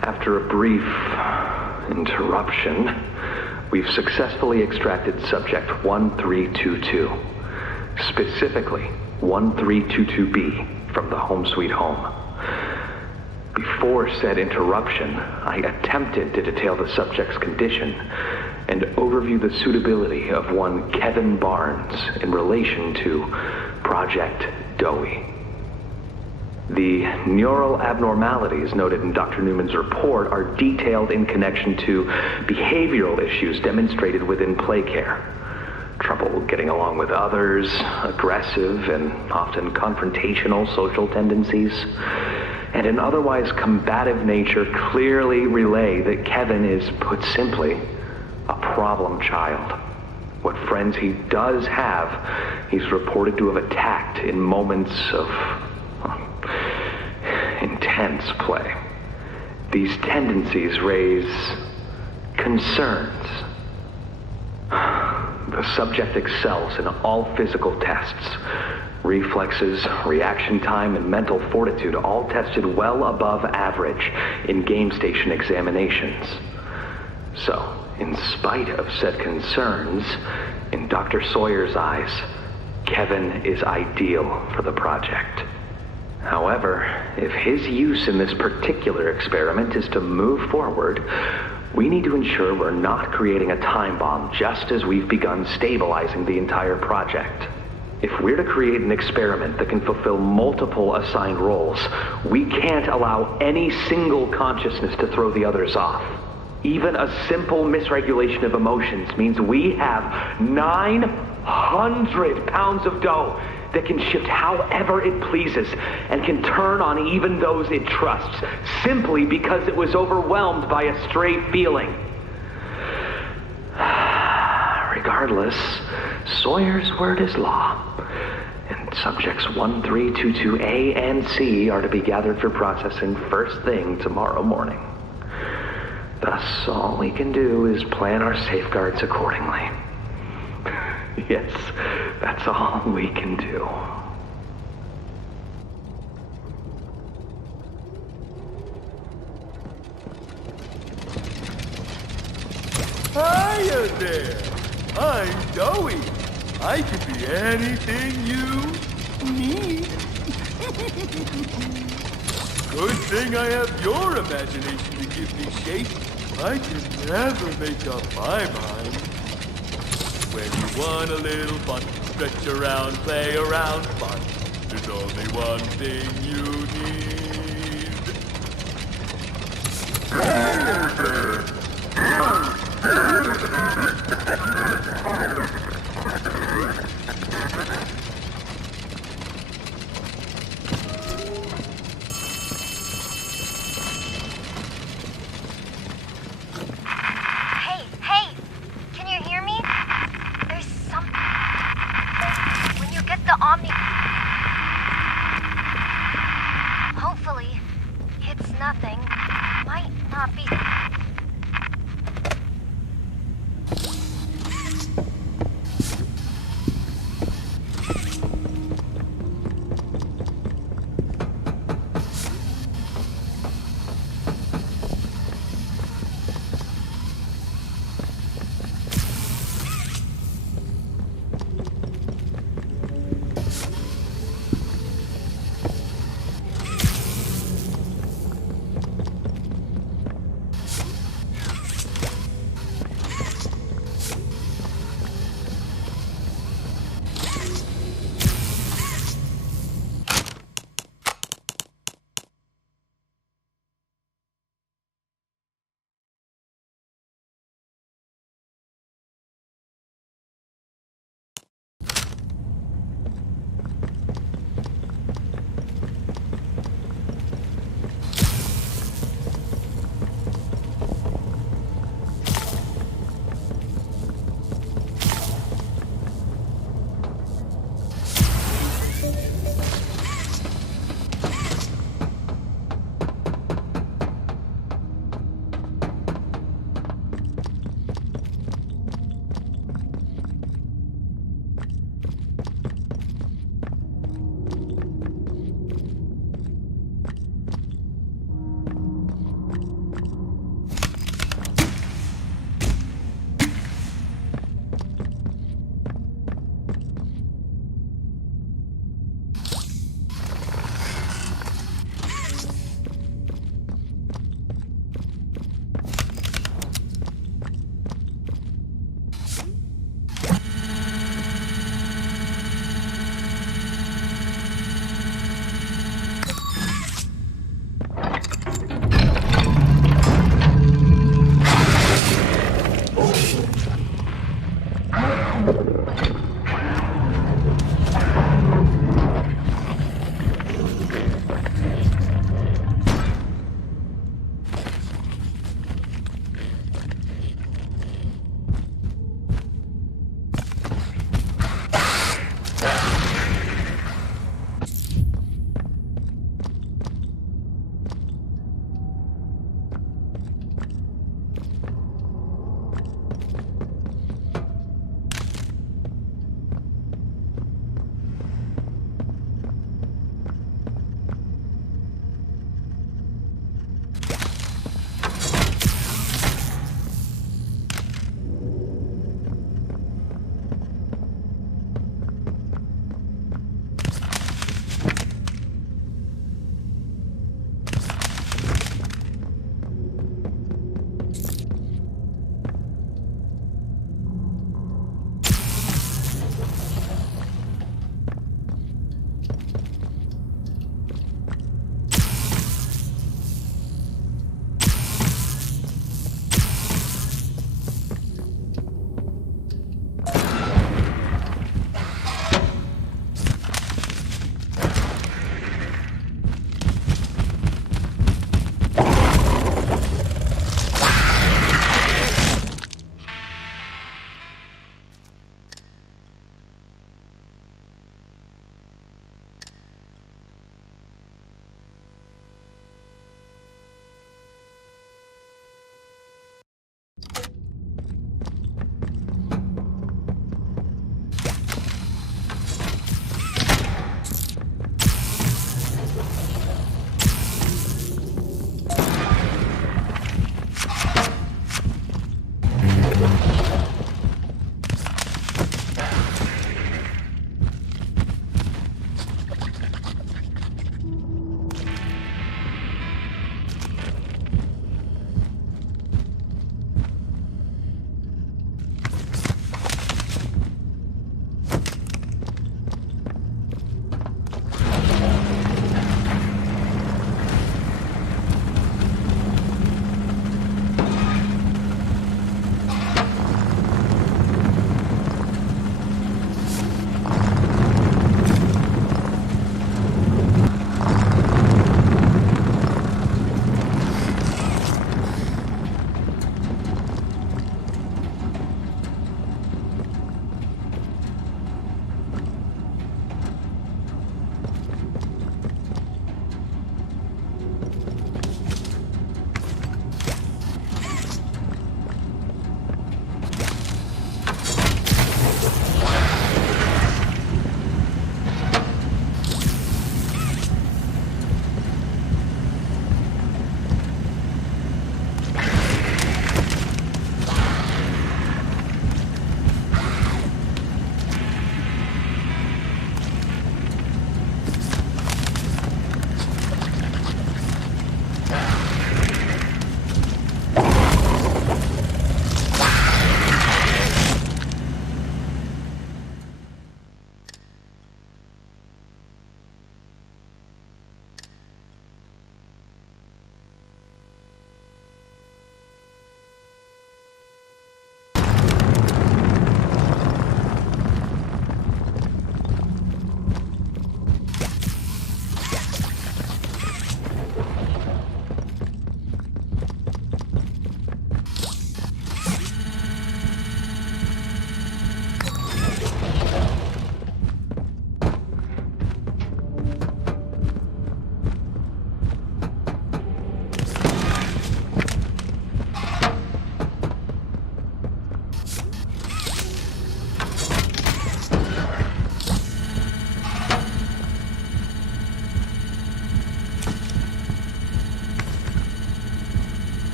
After a brief interruption, we've successfully extracted subject 1322, specifically 1322B from the Home Sweet Home. Before said interruption, I attempted to detail the subject's condition and overview the suitability of one Kevin Barnes in relation to Project Dowie. The neural abnormalities noted in Dr. Newman's report are detailed in connection to behavioral issues demonstrated within play care. Trouble getting along with others, aggressive and often confrontational social tendencies, and an otherwise combative nature clearly relay that Kevin is, put simply, a problem child. What friends he does have, he's reported to have attacked in moments of intense play. These tendencies raise concerns. The subject excels in all physical tests. Reflexes, reaction time, and mental fortitude all tested well above average in game station examinations. So, in spite of said concerns, in Dr. Sawyer's eyes, Kevin is ideal for the project. However, if his use in this particular experiment is to move forward, we need to ensure we're not creating a time bomb just as we've begun stabilizing the entire project. If we're to create an experiment that can fulfill multiple assigned roles, we can't allow any single consciousness to throw the others off. Even a simple misregulation of emotions means we have 900 pounds of dough that can shift however it pleases and can turn on even those it trusts, simply because it was overwhelmed by a stray feeling. Regardless, Sawyer's word is law, and subjects 1322A and C are to be gathered for processing first thing tomorrow morning. Thus, all we can do is plan our safeguards accordingly. Yes, that's all we can do. Hiya there! I'm Dowie. I can be anything you need. Good thing I have your imagination to give me shape. I can never make up my mind. When you want a little fun, stretch around, play around, fun. There's only one thing you Hey, can you hear me? There's something. When you get the Omni... Hopefully, it's nothing. Might not be...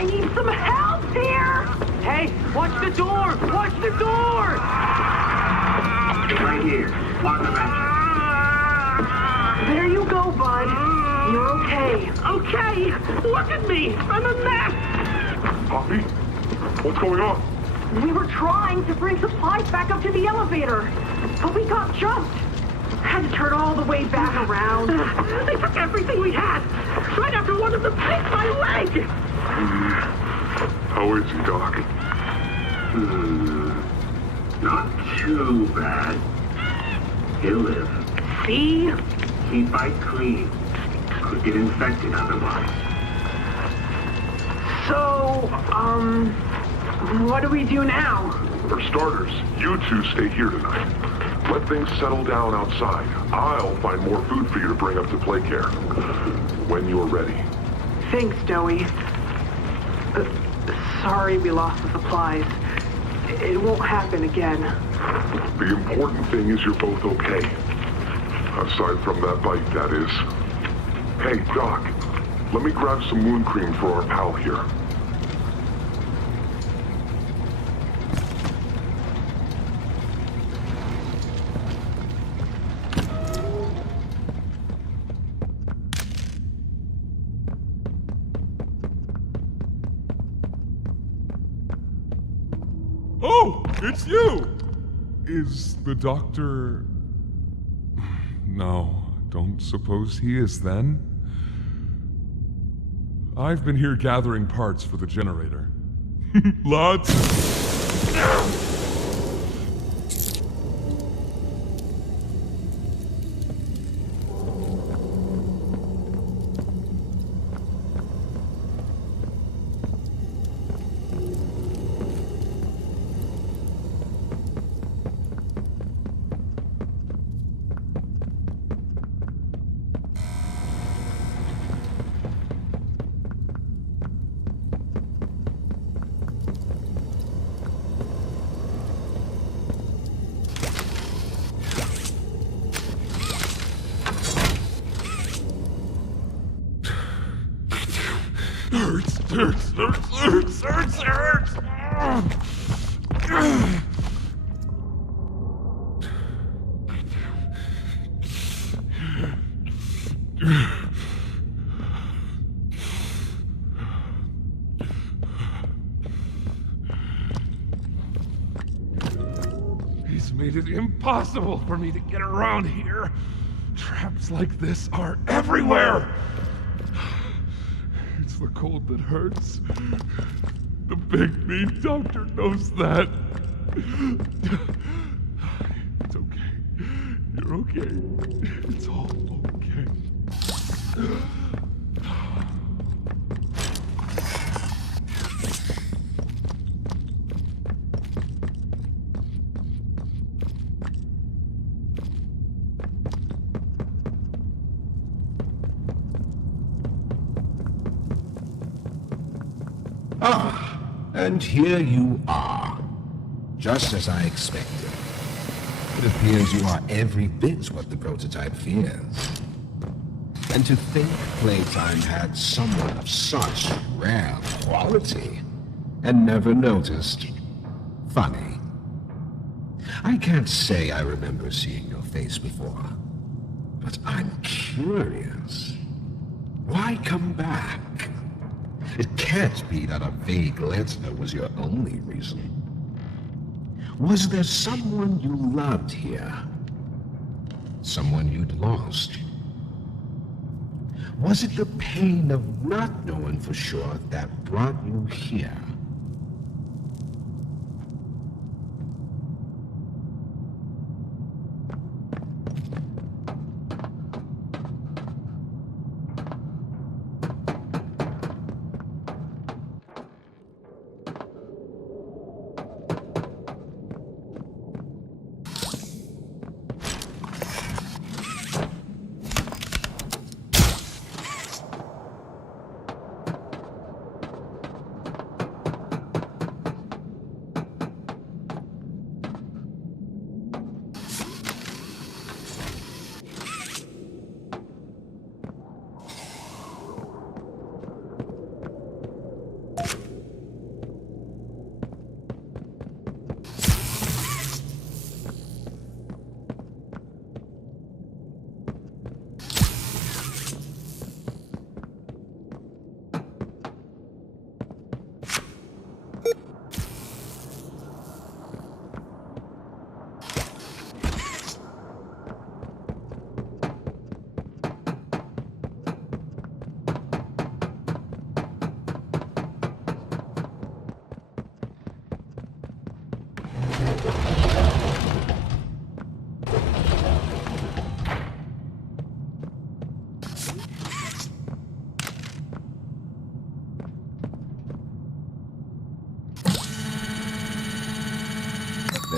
I need some help here! Hey, watch the door! Watch the door! Right here, on the mattress. There you go, bud. You're okay. Okay! Look at me! I'm a mess! Poppy? What's going on? We were trying to bring supplies back up to the elevator, but we got jumped. Had to turn all the way back around. They took everything we had. Right after one of them picked my leg. How is he, Doc? Not too bad. He'll live. See? Keep Ike clean. Could get infected otherwise. So, what do we do now? For starters, you two stay here tonight. Let things settle down outside. I'll find more food for you to bring up to play care. When you're ready. Thanks, Joey. Sorry we lost the supplies. It won't happen again. The important thing is you're both okay. Aside from that bite, that is. Hey, Doc, let me grab some wound cream for our pal here. Oh, it's you! Is the doctor... No, don't suppose he is then? I've been here gathering parts for the generator. Lots of... Hurts. He's made it impossible for me to get around here. Traps like this are everywhere. It's the cold that hurts. The big mean doctor knows that. It's okay. You're okay. It's all okay. Ah, and here you are, just as I expected. It appears you are every bit what the prototype fears. And to think Playtime had someone of such rare quality and never noticed. Funny. I can't say I remember seeing your face before, but I'm curious. Why come back? It can't be that a vague letter was your only reason. Was there someone you loved here? Someone you'd lost? Was it the pain of not knowing for sure that brought you here?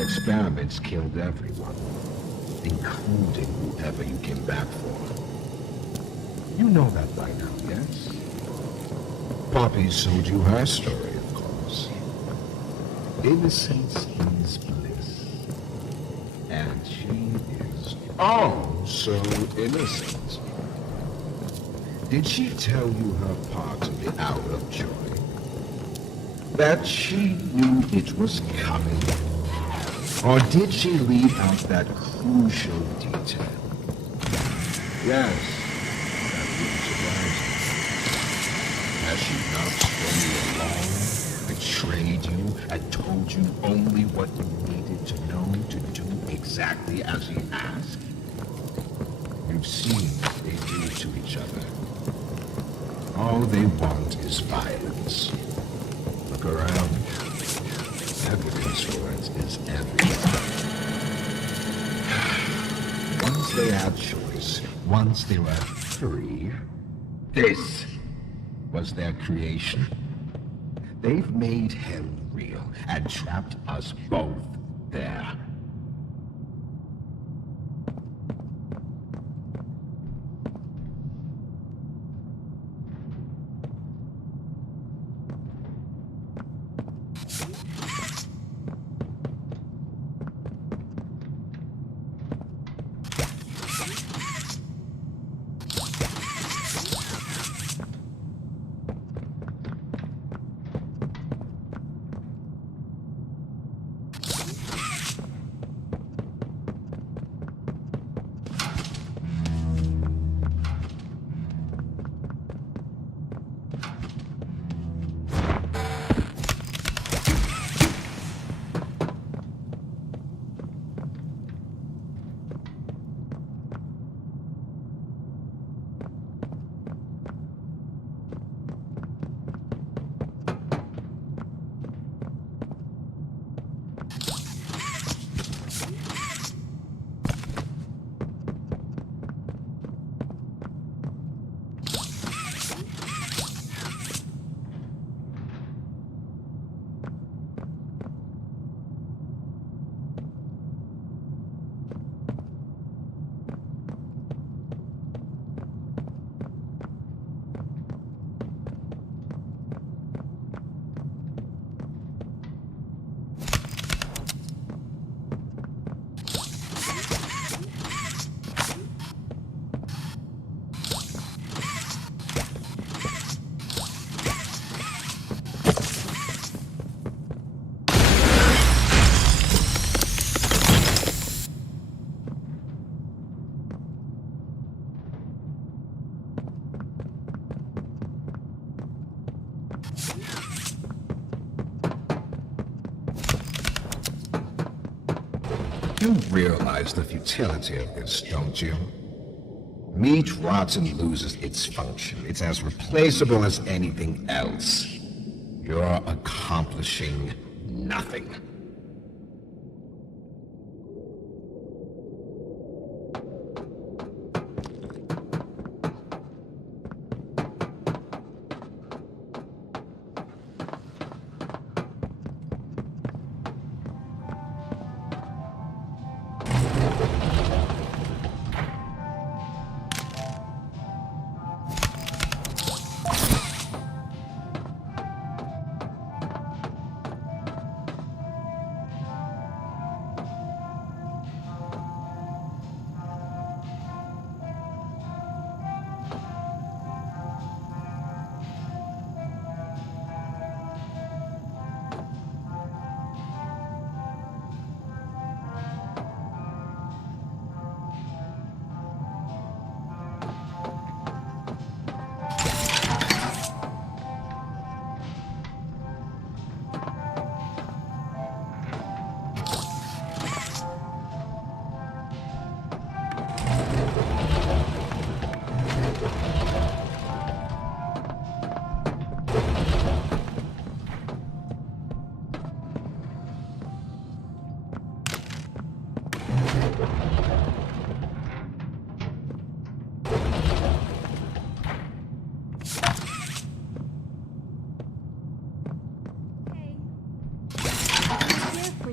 Your experiments killed everyone, including whoever you came back for. You know that by now, yes? Poppy showed you her story, of course. Innocence is bliss. And she is oh so innocent. Did she tell you her part of the hour of joy? That she knew it was coming? Or did she leave out that crucial detail? Yes, that wouldn't surprise me. Has she not strung you along, betrayed you, and told you only what you needed to know to do exactly as you asked? You've seen what they do to each other. All they want is violence. Look around. Evidence for it is everywhere. Once they had choice, once they were free, this was their creation. They've made hell real and trapped us both there. You realize the futility of this, don't you? Meat rots and loses its function. It's as replaceable as anything else. You're accomplishing nothing.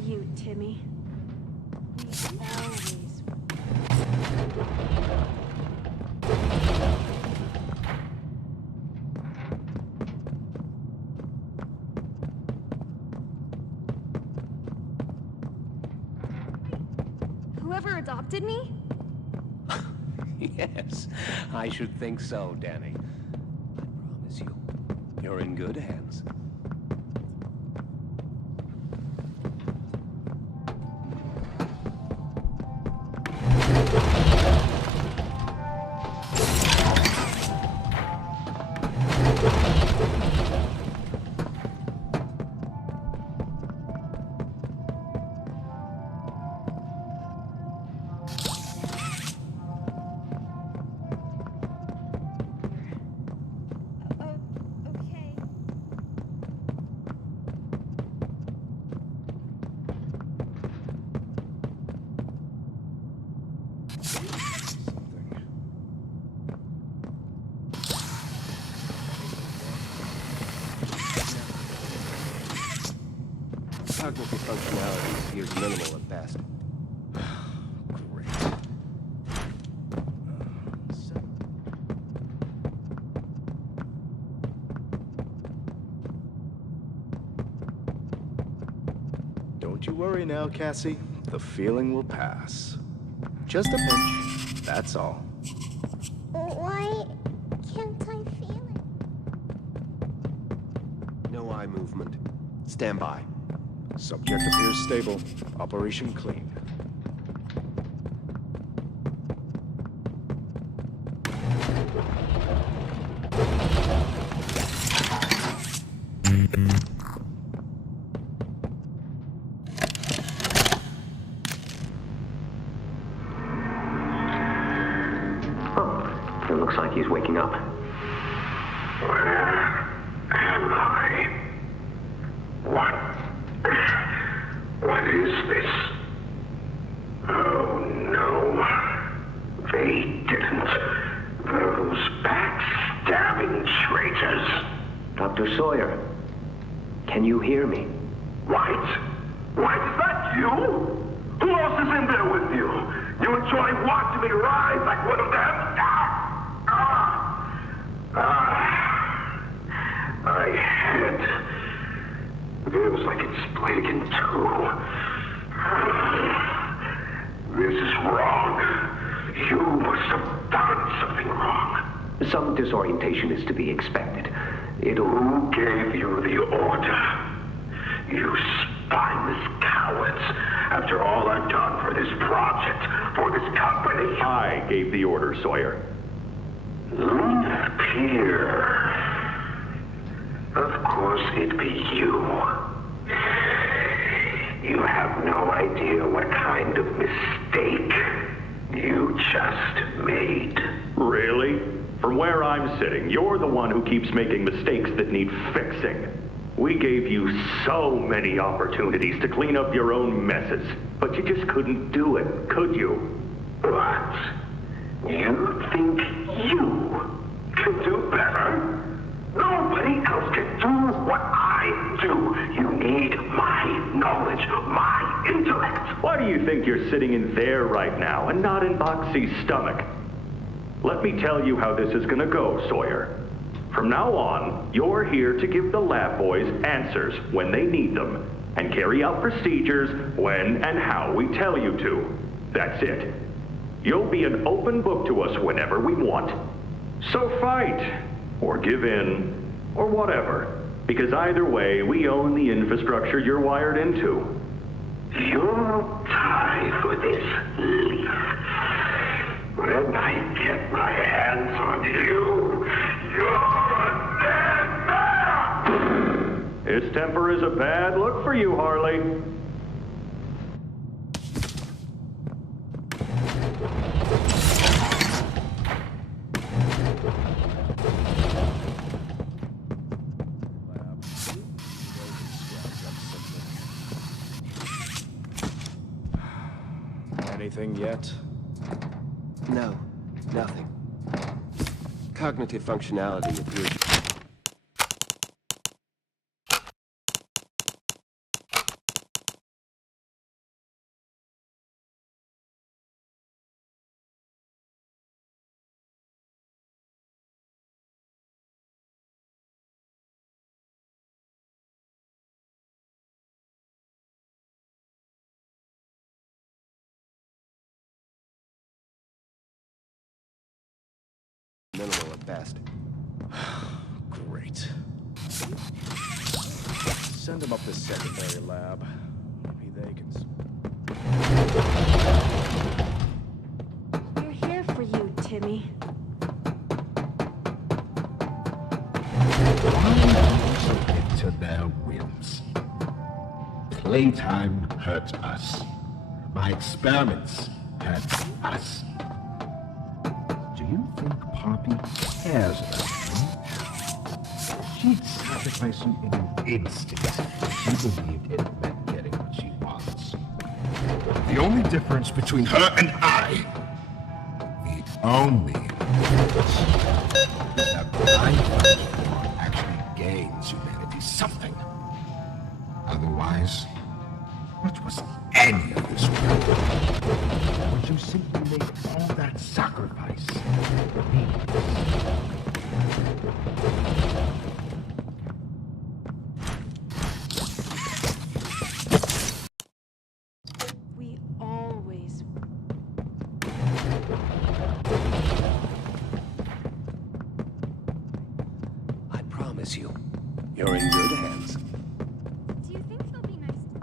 You, Timmy. Whoever adopted me? Yes, I should think so, Danny. I promise you, you're in good hands. Cognitive functionality appears minimal at best. Great. Don't you worry now, Cassie. The feeling will pass. Just a pinch, that's all. Why can't I feel it? No eye movement. Stand by. Subject appears stable. Operation clean. Oh, it looks like he's waking up. Where am I? What is this? Oh no. They didn't. Those backstabbing traitors. Dr. Sawyer, can you hear me? White? White, is that you? Who else is in there with you? You enjoy watching me rise like one of them? My head. Feels like it's split in two. This is wrong. You must have done something wrong. Some disorientation is to be expected. Who gave you the order? You spineless cowards. After all I've done for this project, for this company. I gave the order, Sawyer. Peer. Of course it'd be you. You have no idea what kind of mistake you just made. Really? From where I'm sitting, you're the one who keeps making mistakes that need fixing. We gave you so many opportunities to clean up your own messes, but you just couldn't do it, could you? What? You think you can do better? Nobody else can do what I do. You need my knowledge, my intellect. Why do you think you're sitting in there right now and not in Boxy's stomach? Let me tell you how this is gonna go, Sawyer. From now on, you're here to give the lab boys answers when they need them, and carry out procedures when and how we tell you to. That's it. You'll be an open book to us whenever we want. So fight, or give in, or whatever. Because either way, we own the infrastructure you're wired into. You'll die for this, Leaf. When I get my hands on you, you're a dead man! His temper is a bad look for you, Harley. Anything yet? No, nothing. Cognitive functionality appears best. Great. Send them up to secondary lab. Maybe they can... We're here for you, Timmy. Why submit to their whims? Playtime hurt us. My experiments hurt us. Do you think Poppy cares about you? She'd sacrifice you in an instant if she believed it meant getting what she wants. The only difference between her and I, the only difference, is that my platform actually gains humanity something. Otherwise, what was any of this work? Would you simply make all that sacrifice meaningless? We always... I promise you, you're in good hands. Do you think he'll be nice to me?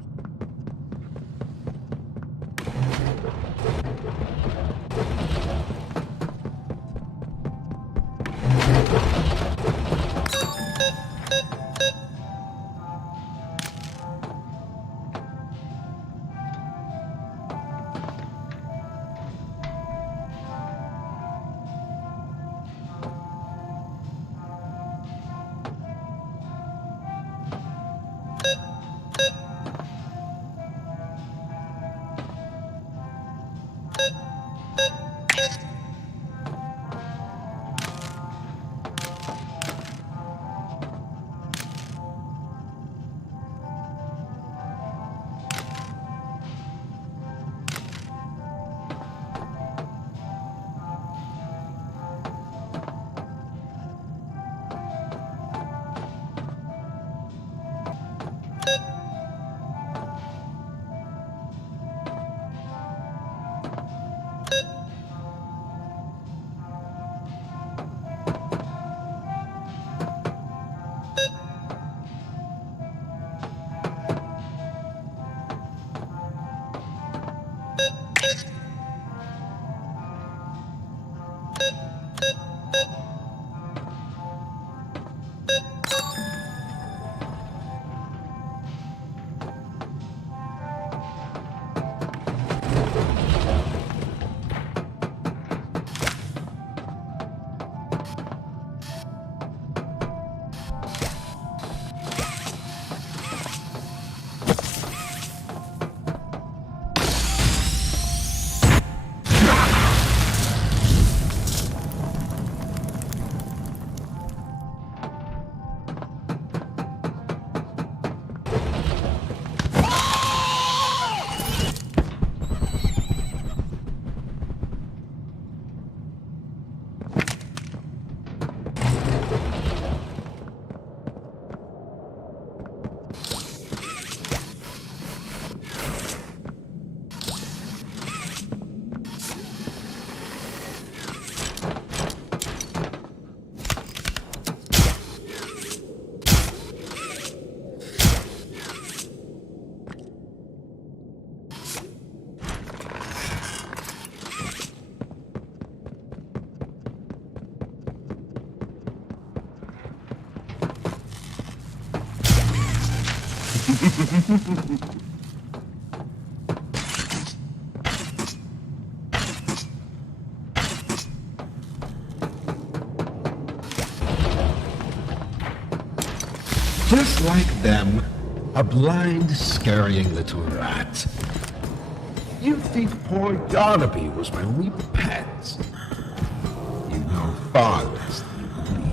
Just like them, a blind, scurrying little rat. You think poor Yarnaby was my only pet? You know far less than you believe.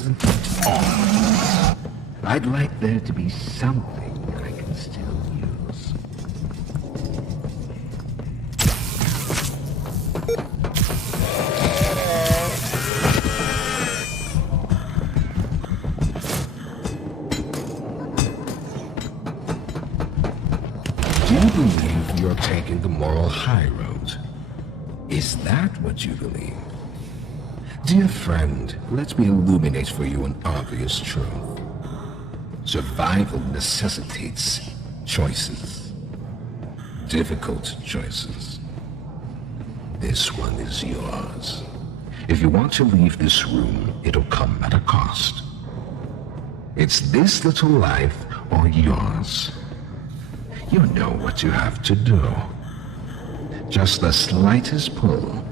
doesn't need all. I'd like there to be something I can still use. Do you believe you're taking the moral high road? Is that what you believe? Dear friend, let me illuminate for you an obvious truth. Survival necessitates choices. Difficult choices. This one is yours. If you want to leave this room, it'll come at a cost. It's this little life or yours. You know what you have to do. Just the slightest pull,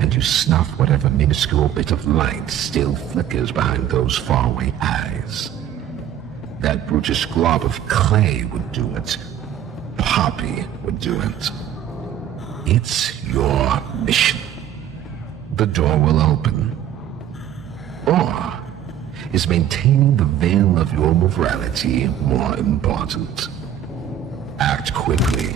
and you snuff whatever minuscule bit of light still flickers behind those faraway eyes. That brutish glob of clay would do it. Poppy would do it. It's your mission. The door will open. Or is maintaining the veil of your morality more important? Act quickly.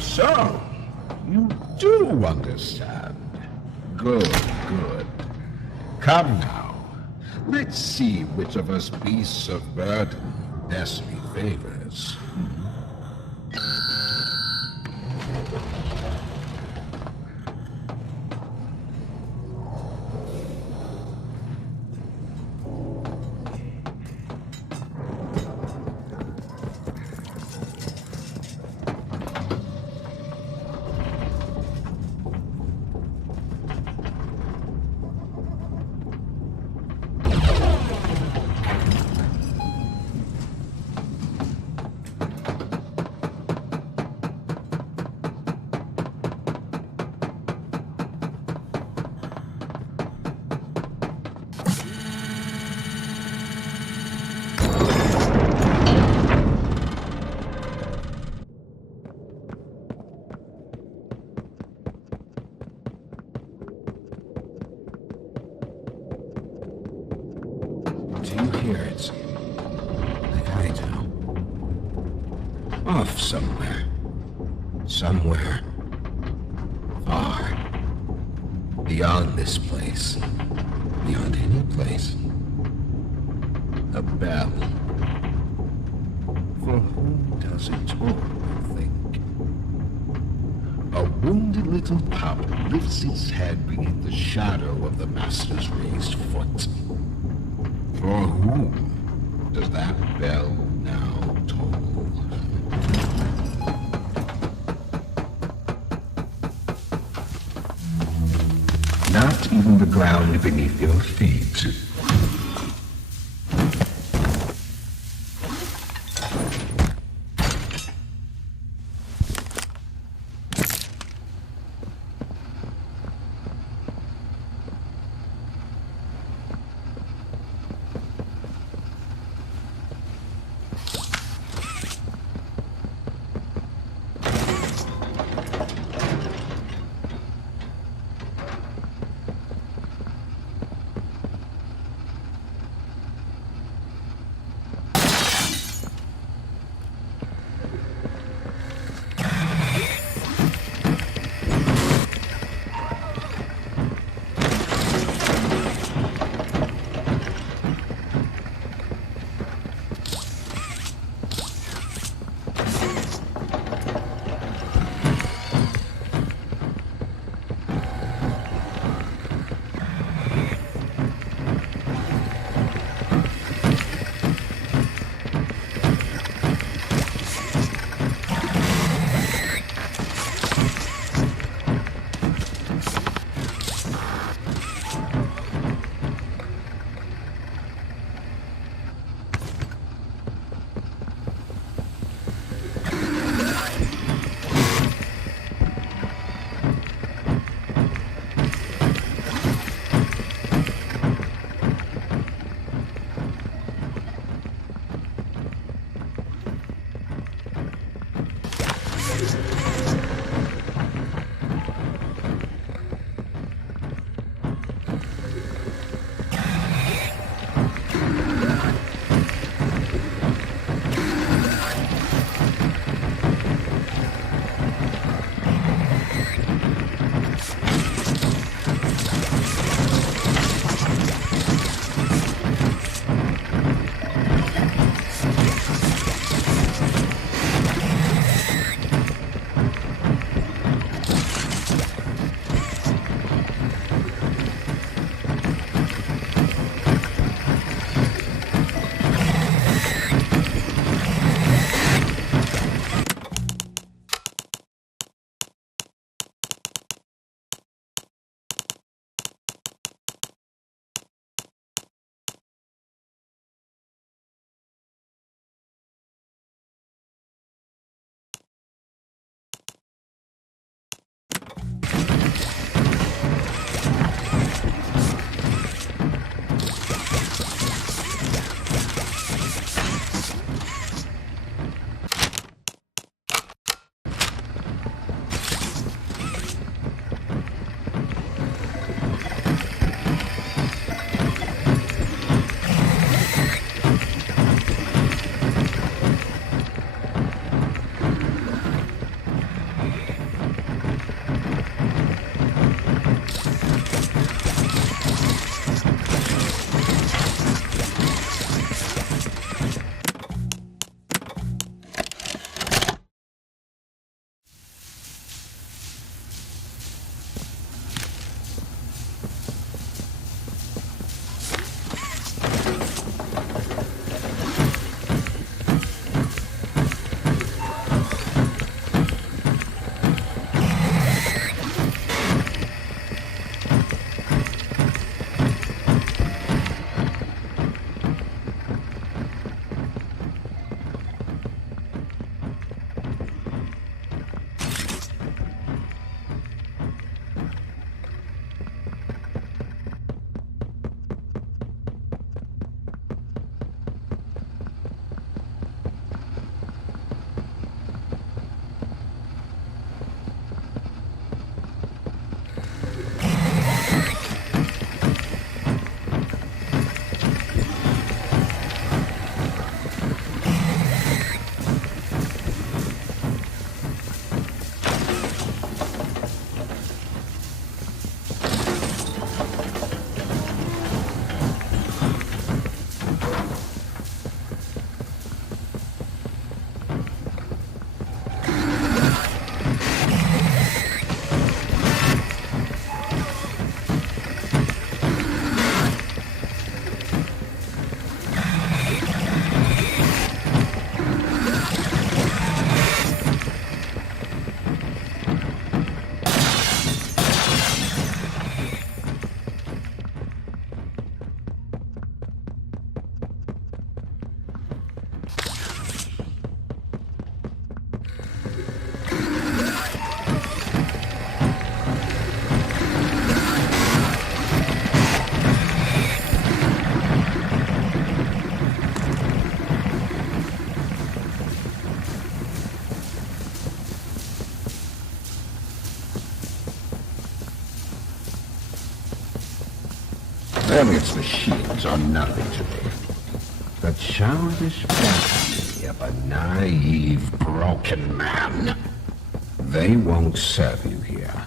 So, you do understand. Good, good. Come now. Let's see which of us beasts of burden destiny favors. Do you hear it? Like I do. Off somewhere. Somewhere. Far. Beyond this place. Beyond any place. A bell. For whom does it toll, you think? A wounded little pup lifts its head beneath the shadow of the master's raised foot. For whom does that bell now toll? Not even the ground beneath your feet. Elliot's machines are nothing to me. The childish fantasy of a naive, broken man. They won't serve you here.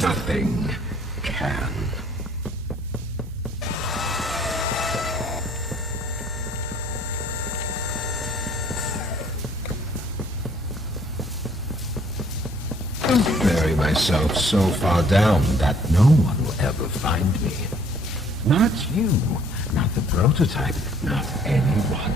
Nothing can. I'll bury myself so far down that no one will ever find me. Not you, not the prototype, not anyone.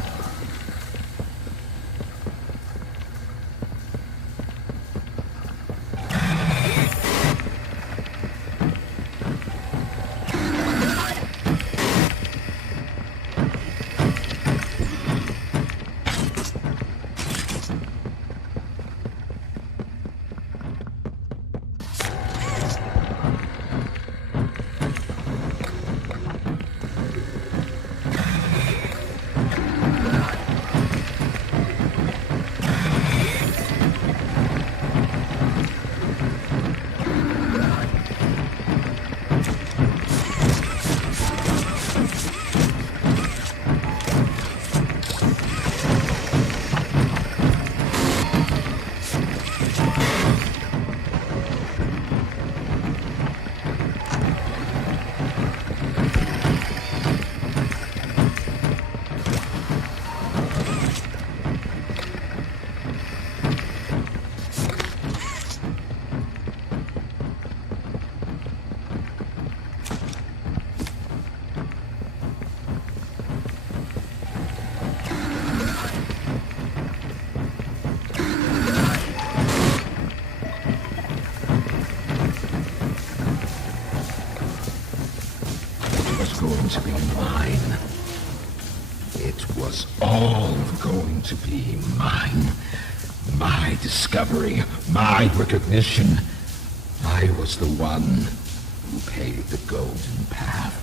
To be mine. It was all going to be mine. My discovery, my recognition. I was the one who paved the golden path.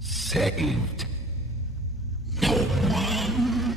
Saved no one.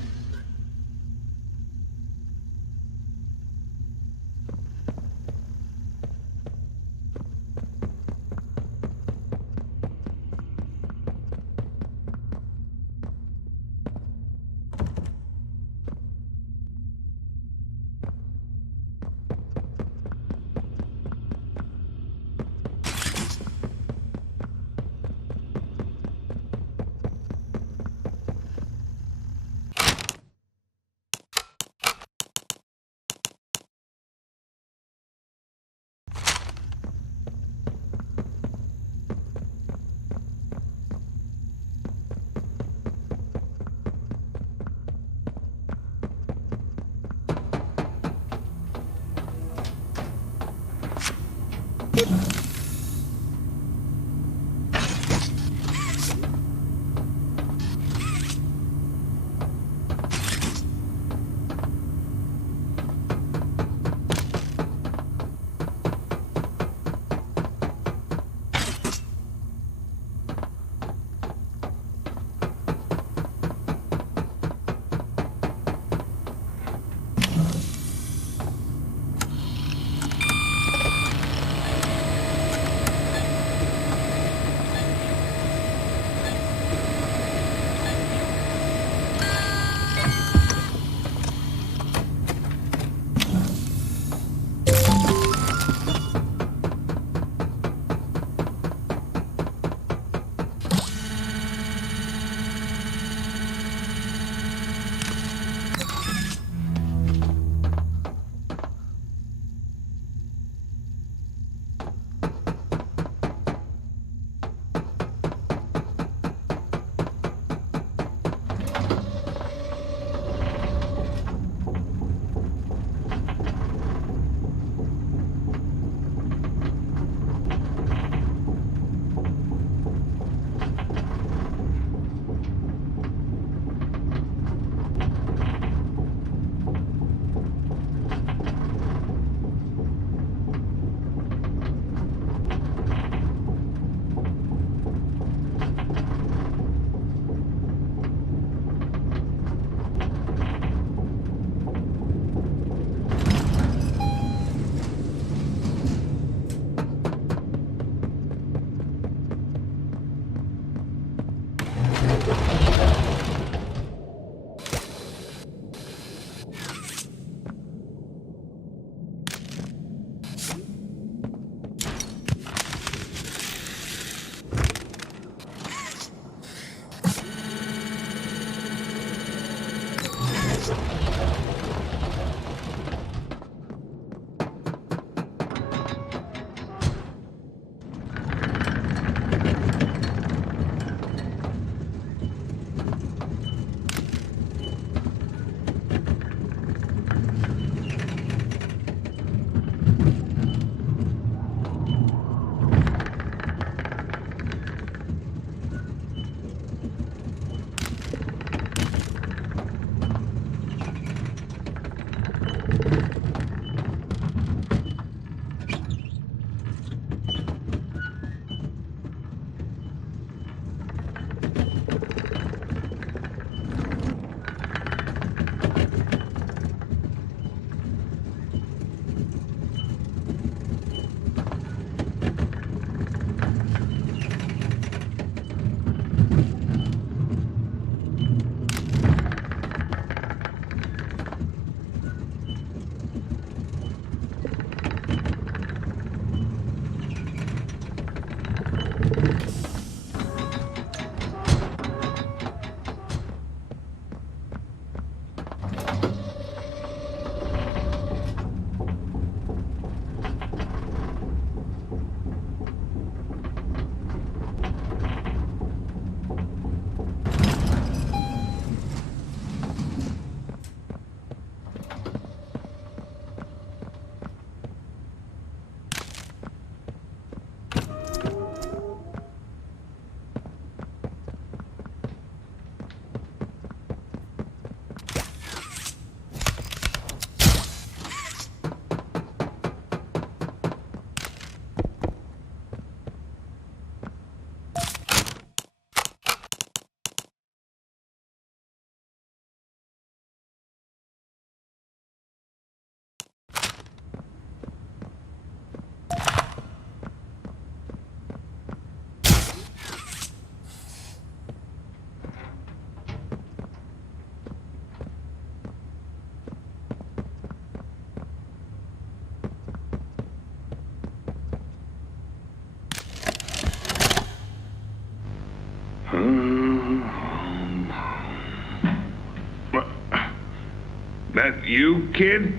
you, kid?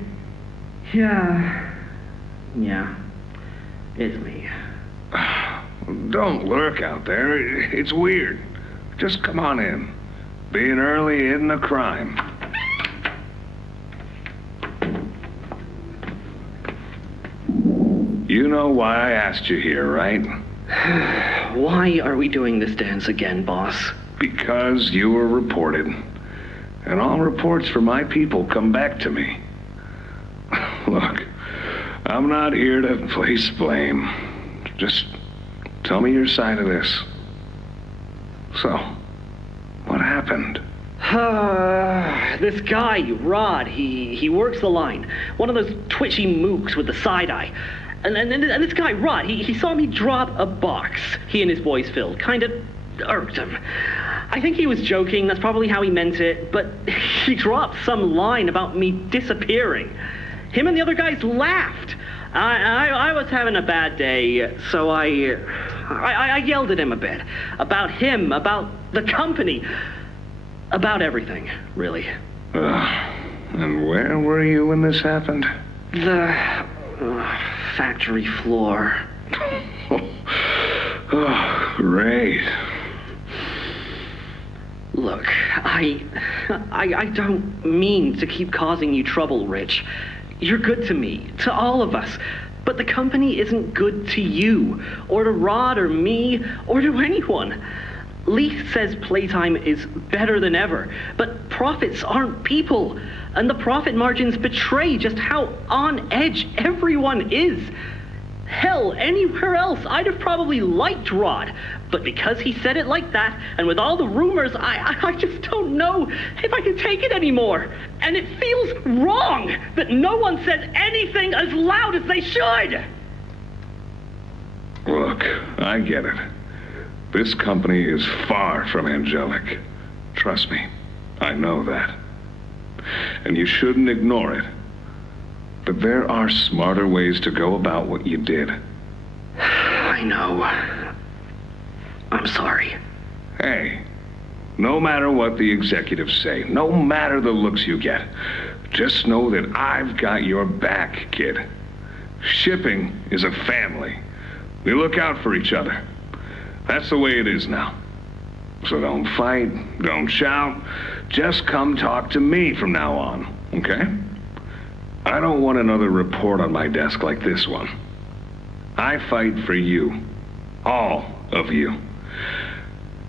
Yeah. It's me. Don't lurk out there. It's weird. Just come on in. Being early isn't a crime. You know why I asked you here, right? Why are we doing this dance again, boss? Because you were reported. And all reports for my people come back to me. Look, I'm not here to place blame. Just tell me your side of this. So, what happened? This guy, Rod, he works the line. One of those twitchy mooks with the side eye. And this guy, Rod, he saw me drop a box he and his boys filled. Kinda irked him. I think he was joking, that's probably how he meant it, but he dropped some line about me disappearing. Him and the other guys laughed. I was having a bad day, so I yelled at him a bit. About him, about the company, about everything, really. And where were you when this happened? The factory floor. Oh, great. Look, I don't mean to keep causing you trouble, Rich. You're good to me, to all of us. But the company isn't good to you, or to Rod, or me, or to anyone. Leith says playtime is better than ever, but profits aren't people. And the profit margins betray just how on edge everyone is. Hell, anywhere else, I'd have probably liked Rod. But because he said it like that, and with all the rumors, I just don't know if I can take it anymore. And it feels wrong that no one says anything as loud as they should. Look, I get it. This company is far from angelic. Trust me, I know that. And you shouldn't ignore it. But there are smarter ways to go about what you did. I know. I'm sorry. Hey, no matter what the executives say, no matter the looks you get, just know that I've got your back, kid. Shipping is a family. We look out for each other. That's the way it is now. So don't fight, don't shout. Just come talk to me from now on, okay? I don't want another report on my desk like this one. I fight for you. All of you.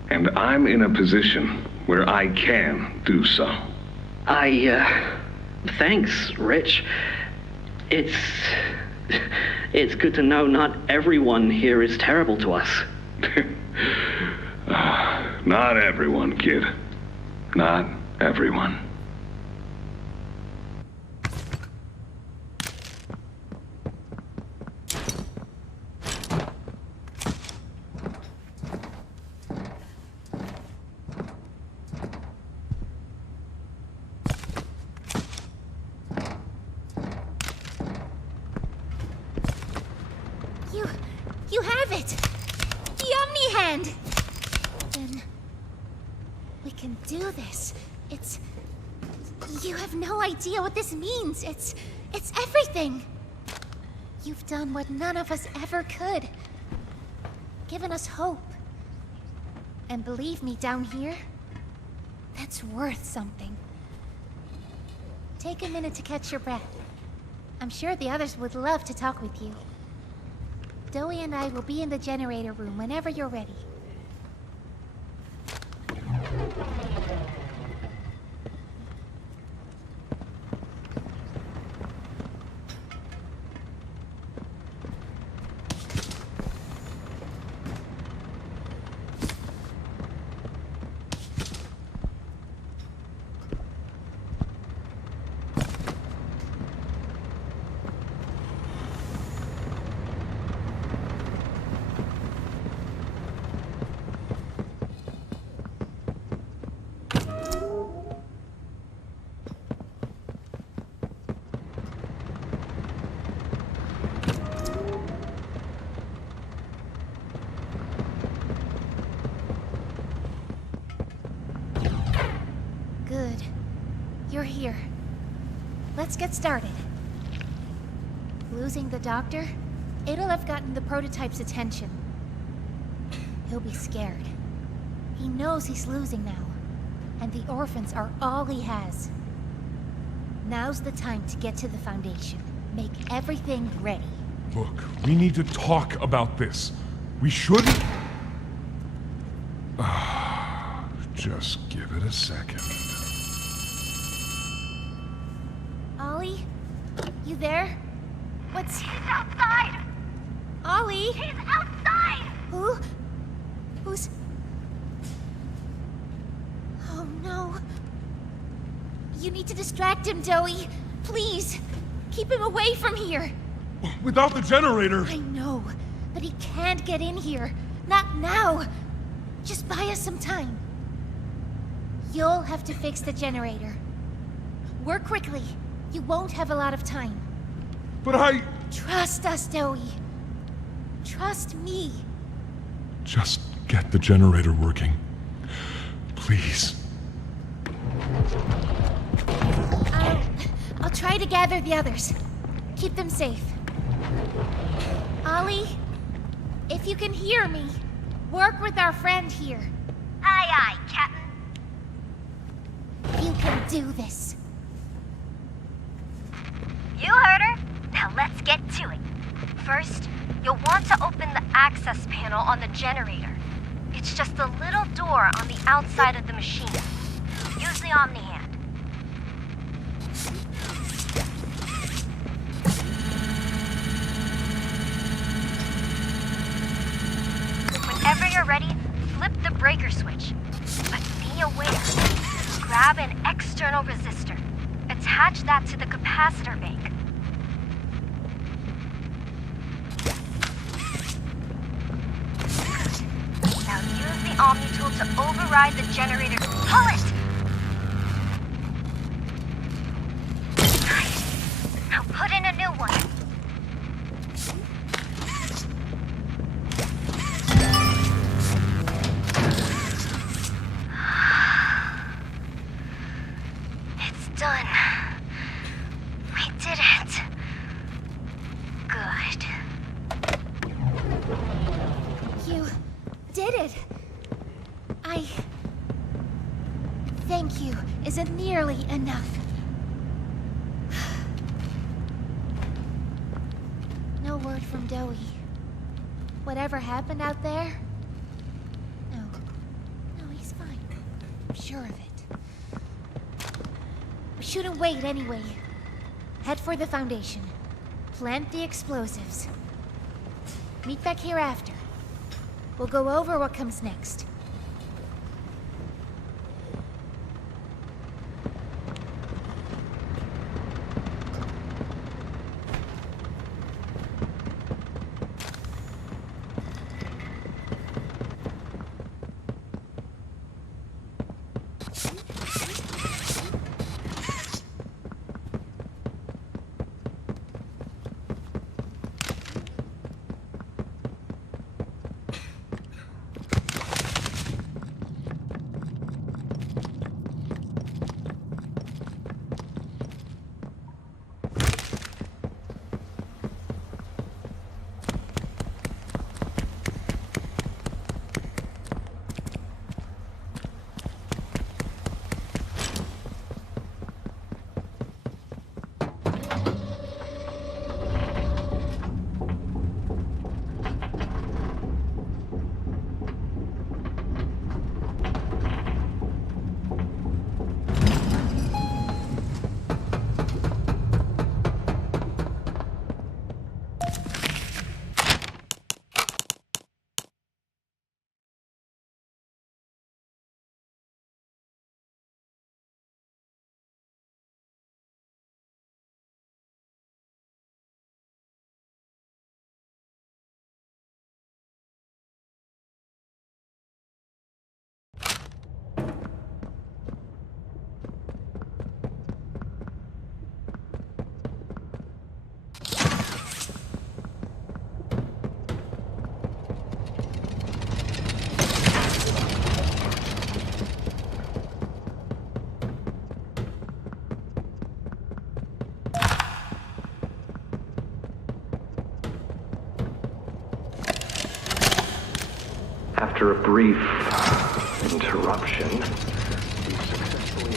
And I'm in a position where I can do so. Thanks, Rich. It's good to know not everyone here is terrible to us. Not everyone, kid. Not everyone. You have it! The Omni Hand! Then we can do this. You have no idea what this means. It's everything. You've done what none of us ever could. Given us hope. And believe me, down here, that's worth something. Take a minute to catch your breath. I'm sure the others would love to talk with you. Dowie and I will be in the generator room whenever you're ready. let's get started. Losing the doctor? It'll have gotten the prototype's attention. He'll be scared. He knows he's losing now, and the orphans are all he has. Now's the time to get to the Foundation. Make everything ready. Look, we need to talk about this. We shouldn't... Just give it a second. Ollie? You there? What's... He's outside! Ollie? He's outside! Who? Who's... Oh no. You need to distract him, Joey. Please. Keep him away from here. Without the generator... I know, but he can't get in here. Not now. Just buy us some time. You'll have to fix the generator. Work quickly. You won't have a lot of time. But I... Trust us, Joey. Trust me. Just get the generator working. Please. I'll try to gather the others. Keep them safe. Ollie, if you can hear me, work with our friend here. Aye, aye, Captain. You can do this. You heard her. Now let's get to it. First, you'll want to open the access panel on the generator. It's just a little door on the outside of the machine. Use the Omni hand. Whenever you're ready, flip the breaker switch. But be aware. Grab an external resistor. Attach that to the capacitor bank. Now use the Omni tool to override the generator. Pull it! Nice. Now put in a new one. It's done. We did it. Good. You did it. Thank you isn't nearly enough. No word from Dowie. Whatever happened out there? No, he's fine. I'm sure of it. We shouldn't wait anyway. Head for the Foundation. Plant the explosives. Meet back here after. We'll go over what comes next. After a brief interruption, we successfully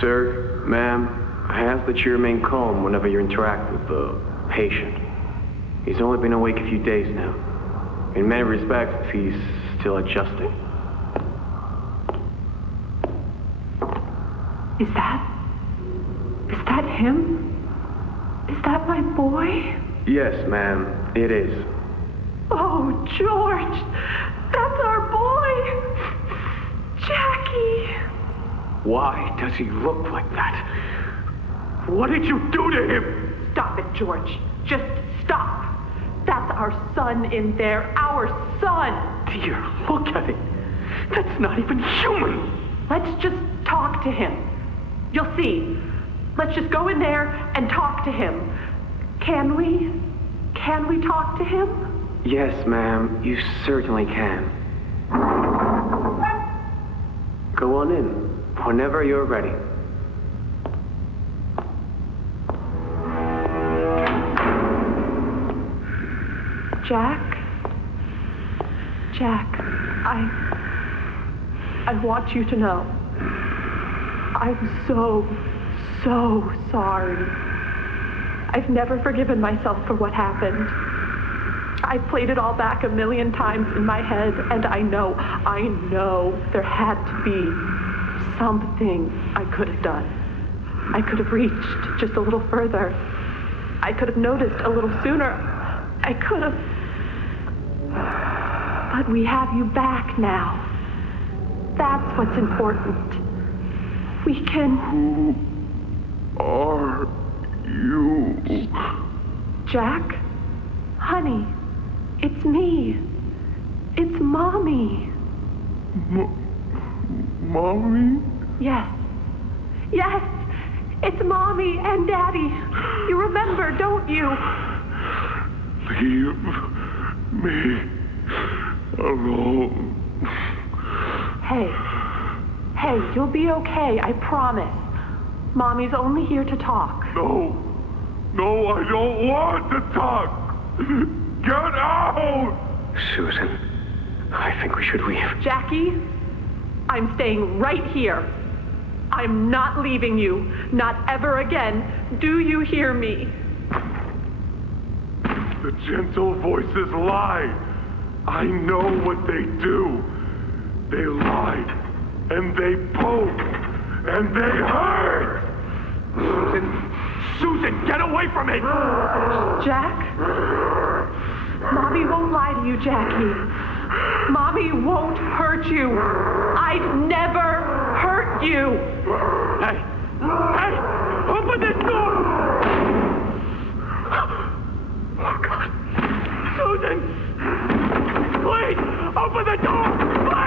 Sir, ma'am, I ask that you remain calm whenever you interact with the patient. He's only been awake a few days now. In many respects, he's still adjusting. Is that him? Is that my boy? Yes, ma'am, it is. Oh, George! That's our boy! Jackie! Why does he look like that? What did you do to him? Stop it, George. Just stop. That's our son in there. Our son! Dear, look at it. That's not even human. Let's just talk to him. You'll see. Let's just go in there and talk to him. Can we? Can we talk to him? Yes, ma'am, you certainly can. Go on in, whenever you're ready. Jack, I want you to know. I'm so sorry. I've never forgiven myself for what happened. I played it all back 1,000,000 times in my head, and I know there had to be something I could have done. I could have reached just a little further. I could have noticed a little sooner. I could have... But we have you back now. That's what's important. We can... Who are you? Jack? Honey, it's me. It's Mommy. Mommy? Yes. Yes! It's Mommy and Daddy. You remember, don't you? Leave me alone. Hey, you'll be okay, I promise. Mommy's only here to talk. No, I don't want to talk. Get out! Susan, I think we should leave. Jackie, I'm staying right here. I'm not leaving you. Not ever again. Do you hear me? The gentle voices lie. I know what they do. They lie, and they poke, and they hurt. Susan, get away from me! Jack? Mommy won't lie to you, Jackie. Mommy won't hurt you. I'd never hurt you. Hey! Open this door! Oh, God. Susan! Please! Open the door! Please!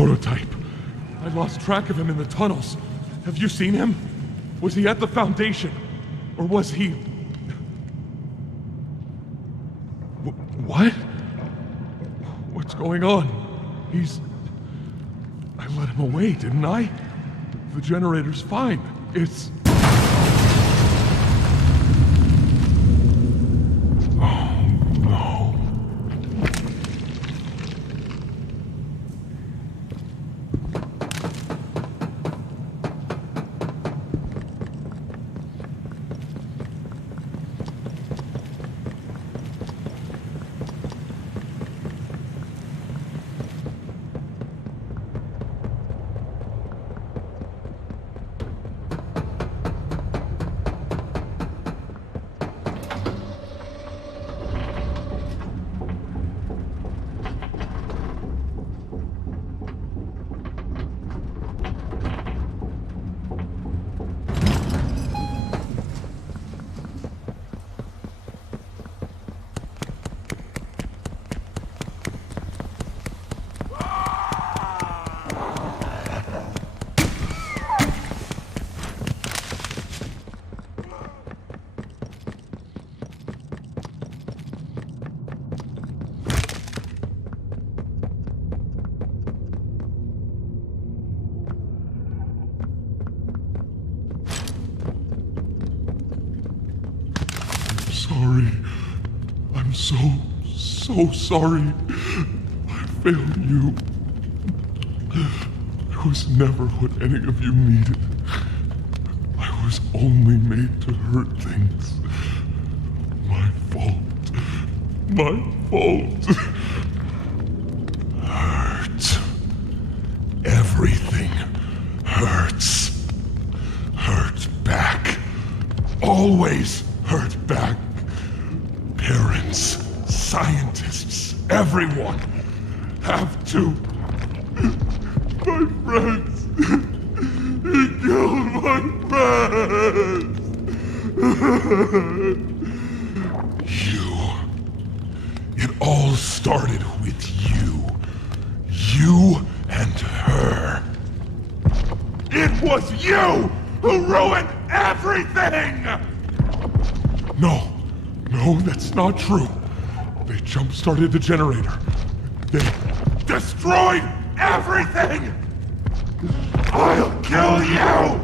prototype. I lost track of him in the tunnels. Have you seen him? Was he at the Foundation? Or was he... What? What's going on? I let him away, didn't I? The generator's fine. It's... Oh, no. Sorry. I'm so sorry. I failed you. I was never what any of you needed. I was only made to hurt things. My fault. My fault. Hurt. Everything hurts. Hurt back. Always hurt back. Parents, scientists, everyone have to. My friends. He killed my friends. You. It all started with you. You and her. It was you who ruined everything! No, that's not true. They jump-started the generator. They destroyed everything! I'll kill you!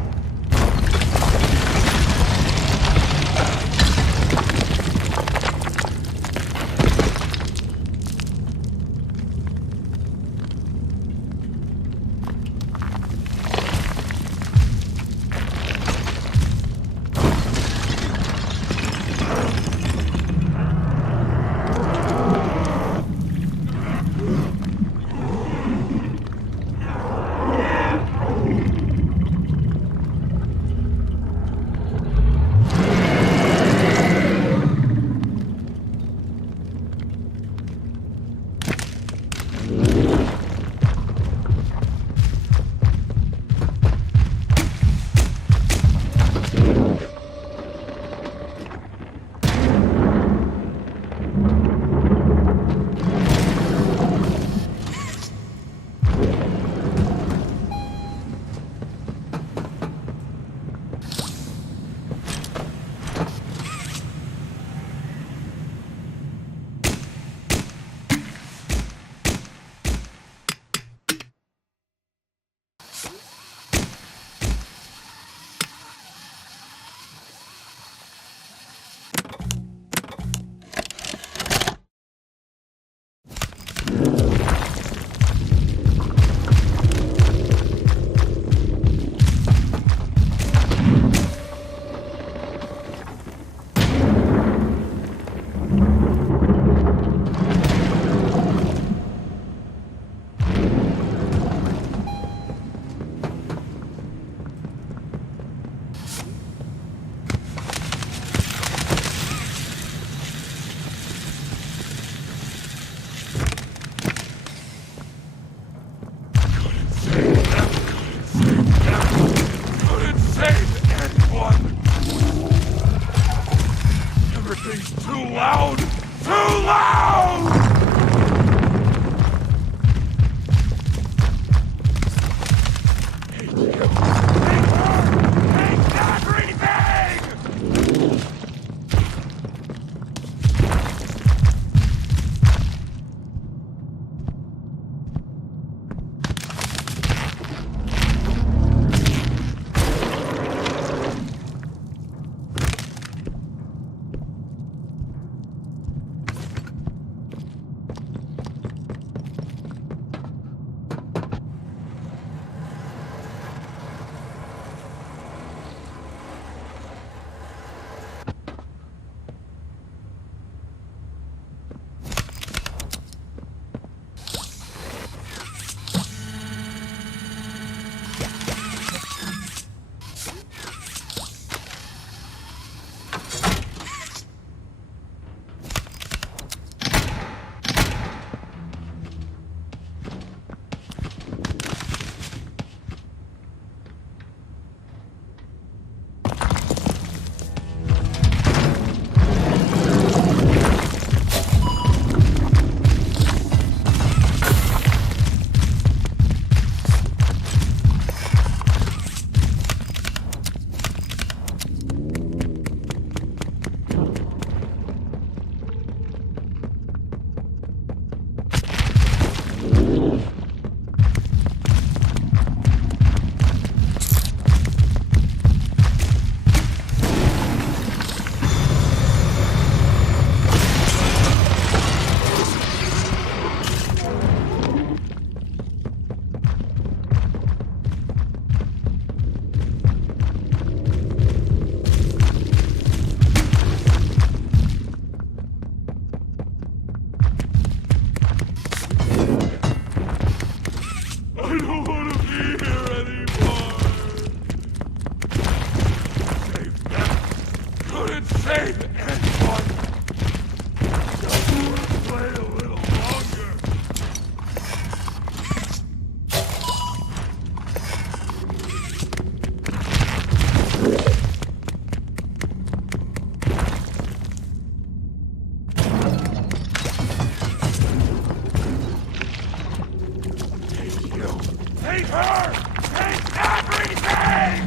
her! Take everything!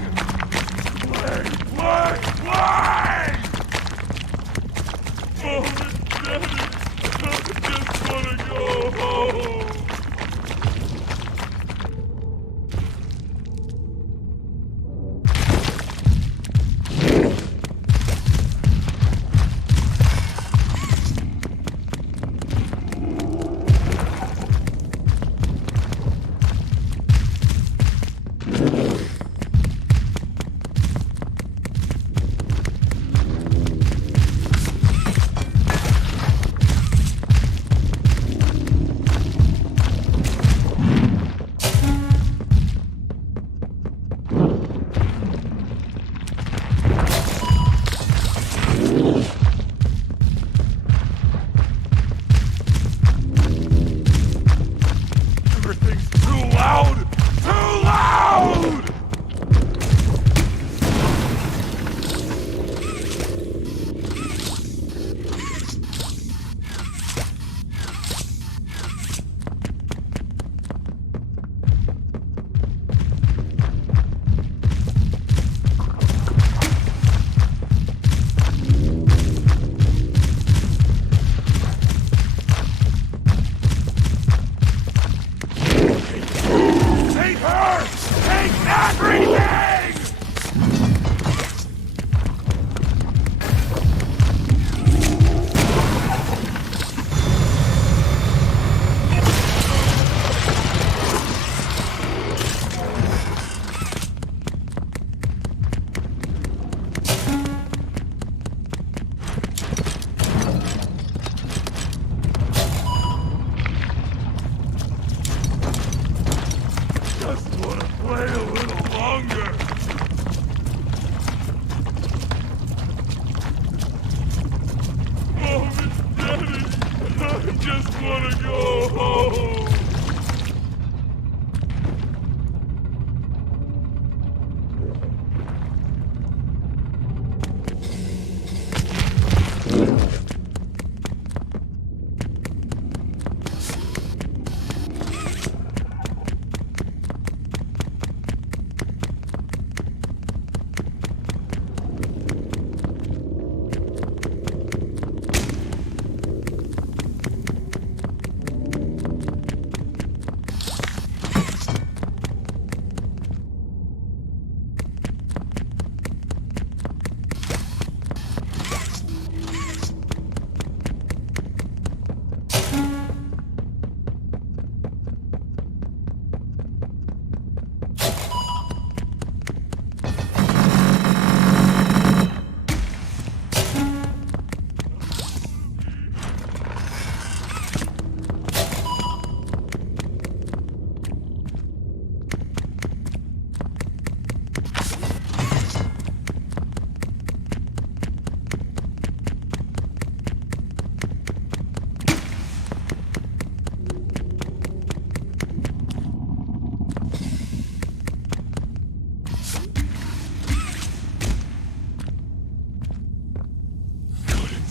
Play! Oh, Daddy, I just wanna go home.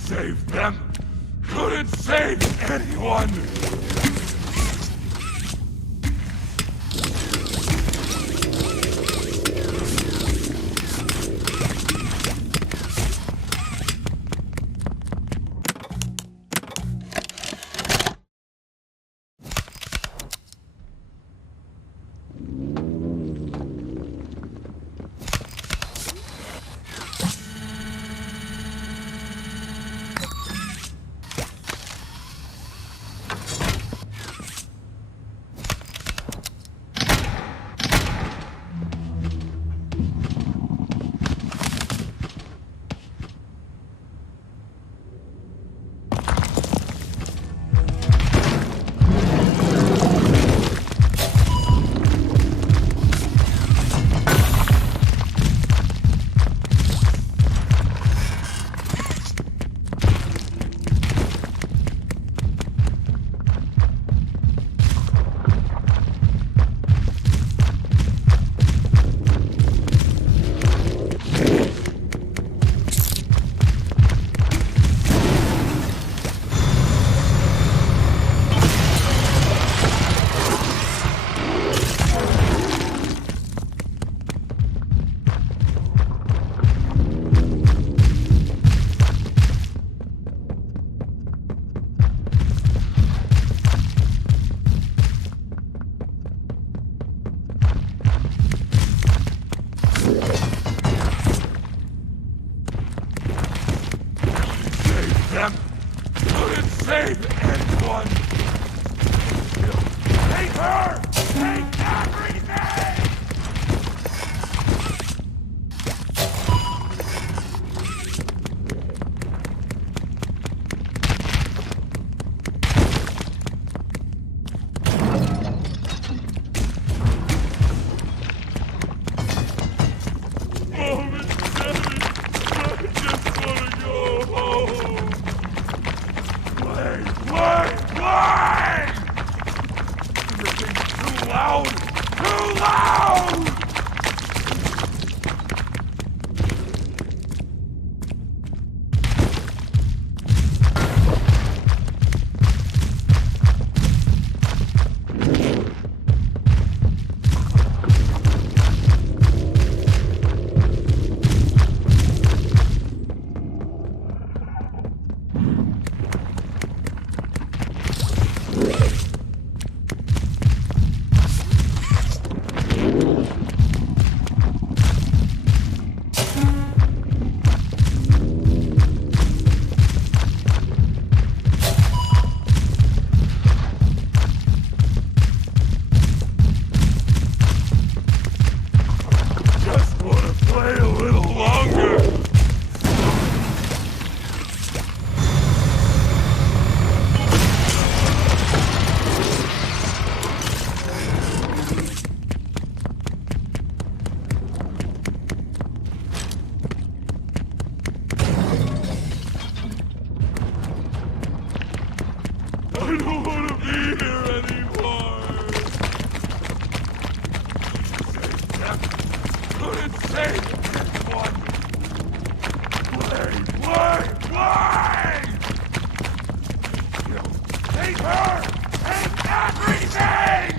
Save them! Couldn't save anyone! Save this one! Wait! Take her! Take everything!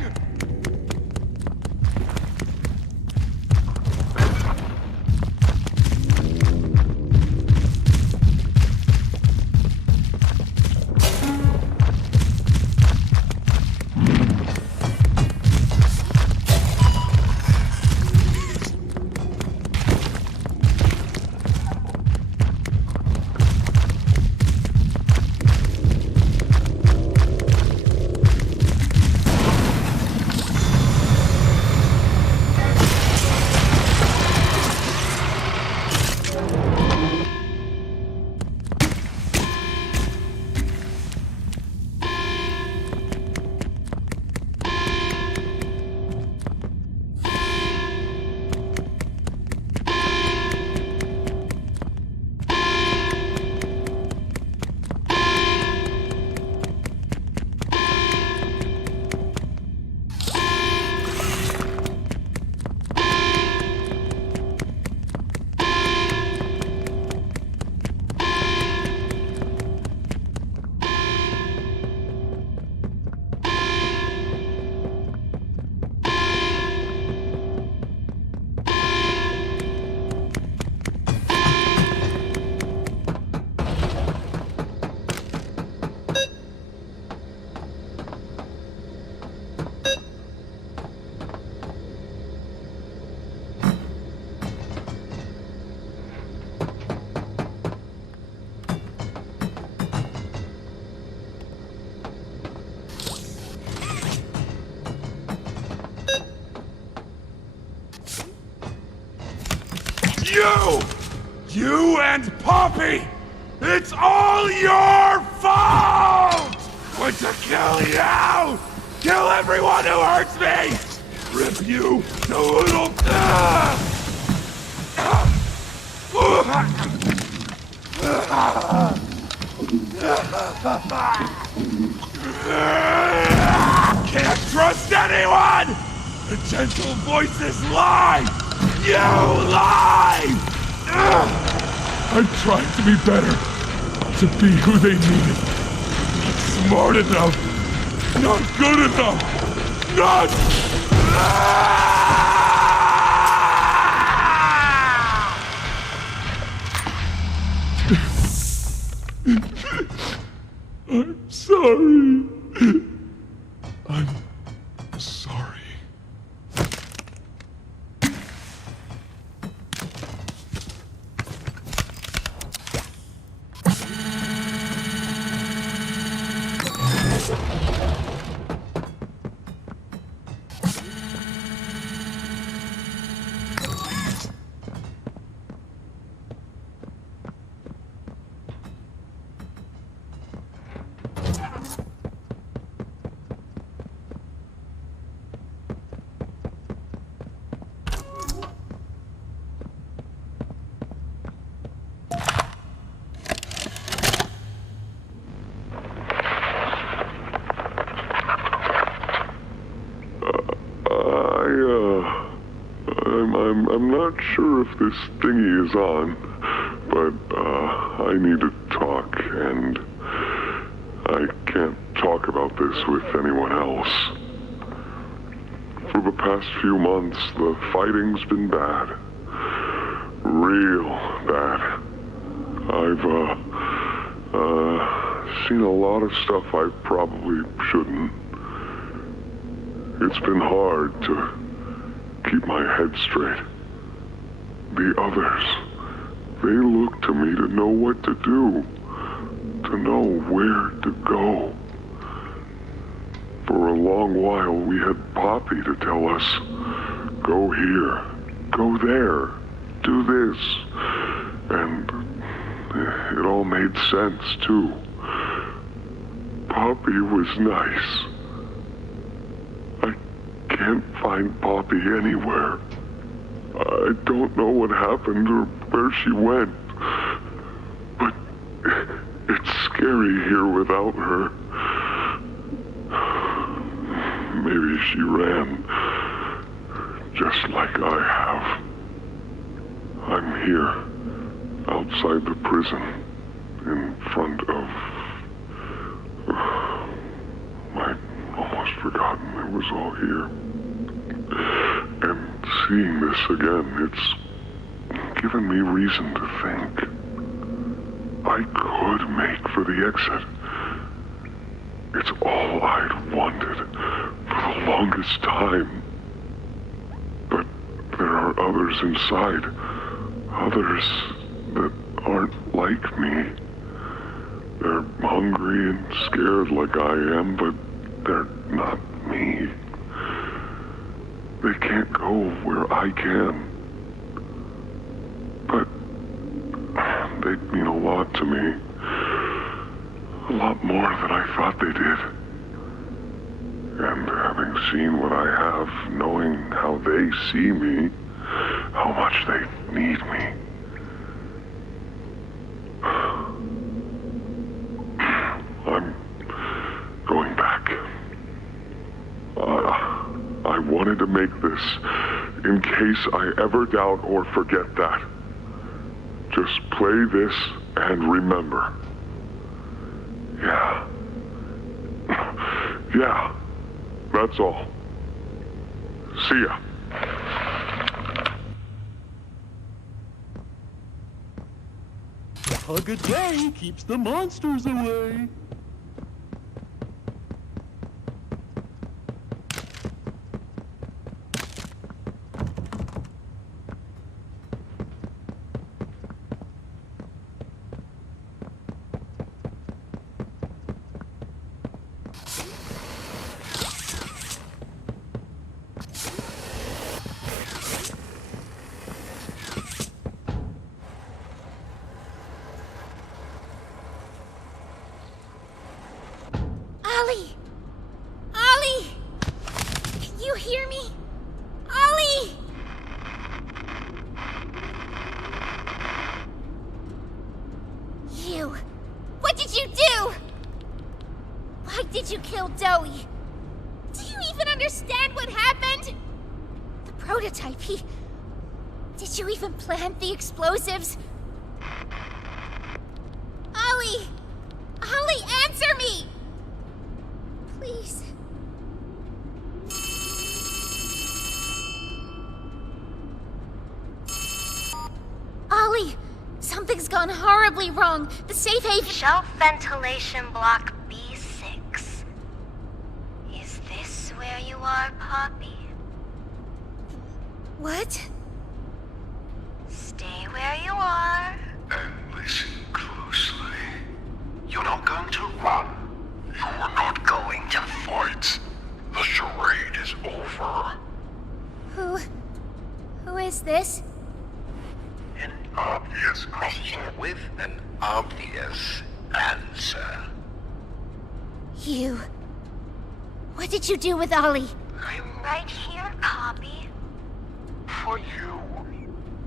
You and Poppy! It's all your fault! Want to kill you! Kill everyone who hurts me! Rip you to little... Can't trust anyone! The gentle voices lie! You lie! I'm trying to be better, to be who they needed. Not smart enough, not good enough, not... I'm sorry. I'm sorry. I'm not sure if this thingy is on, but I need to talk, and I can't talk about this with anyone else. For the past few months, the fighting's been bad. Real bad. I've seen a lot of stuff I probably shouldn't. It's been hard to keep my head straight. The others, they look to me to know what to do, to know where to go. For a long while, we had Poppy to tell us, go here, go there, do this. And it all made sense, too. Poppy was nice. I can't find Poppy anywhere. I don't know what happened or where she went. But it's scary here without her. Maybe she ran, just like I have. I'm here, outside the prison, in front of... I'd almost forgotten it was all here. And seeing this again, it's given me reason to think. I could make for the exit. It's all I'd wanted for the longest time. But there are others inside. Others that aren't like me. They're hungry and scared like I am, but they're not me. They can't go where I can. But they'd mean a lot to me. A lot more than I thought they did. And having seen what I have, knowing how they see me, how much they need me. I'm going back. I wanted to make this in case I ever doubt or forget that. Just play this and remember. Yeah. Yeah. That's all. See ya. A hug a day keeps the monsters away. Ollie! Ollie! Can you hear me? Ollie! You! What did you do? Why did you kill Dowie? Do you even understand what happened? The prototype, Did you even plant the explosives? Ollie! Ollie, answer me! Please. Ollie! Something's gone horribly wrong. The safe haven... Shelf ventilation block B6. Is this where you are, Poppy? What? Stay where you are. And listen closely. You're not going to run. You're not going to fight. The charade is over. Who is this? An obvious question with an obvious answer. You. What did you do with Ollie? I'm right here, Poppy. For you.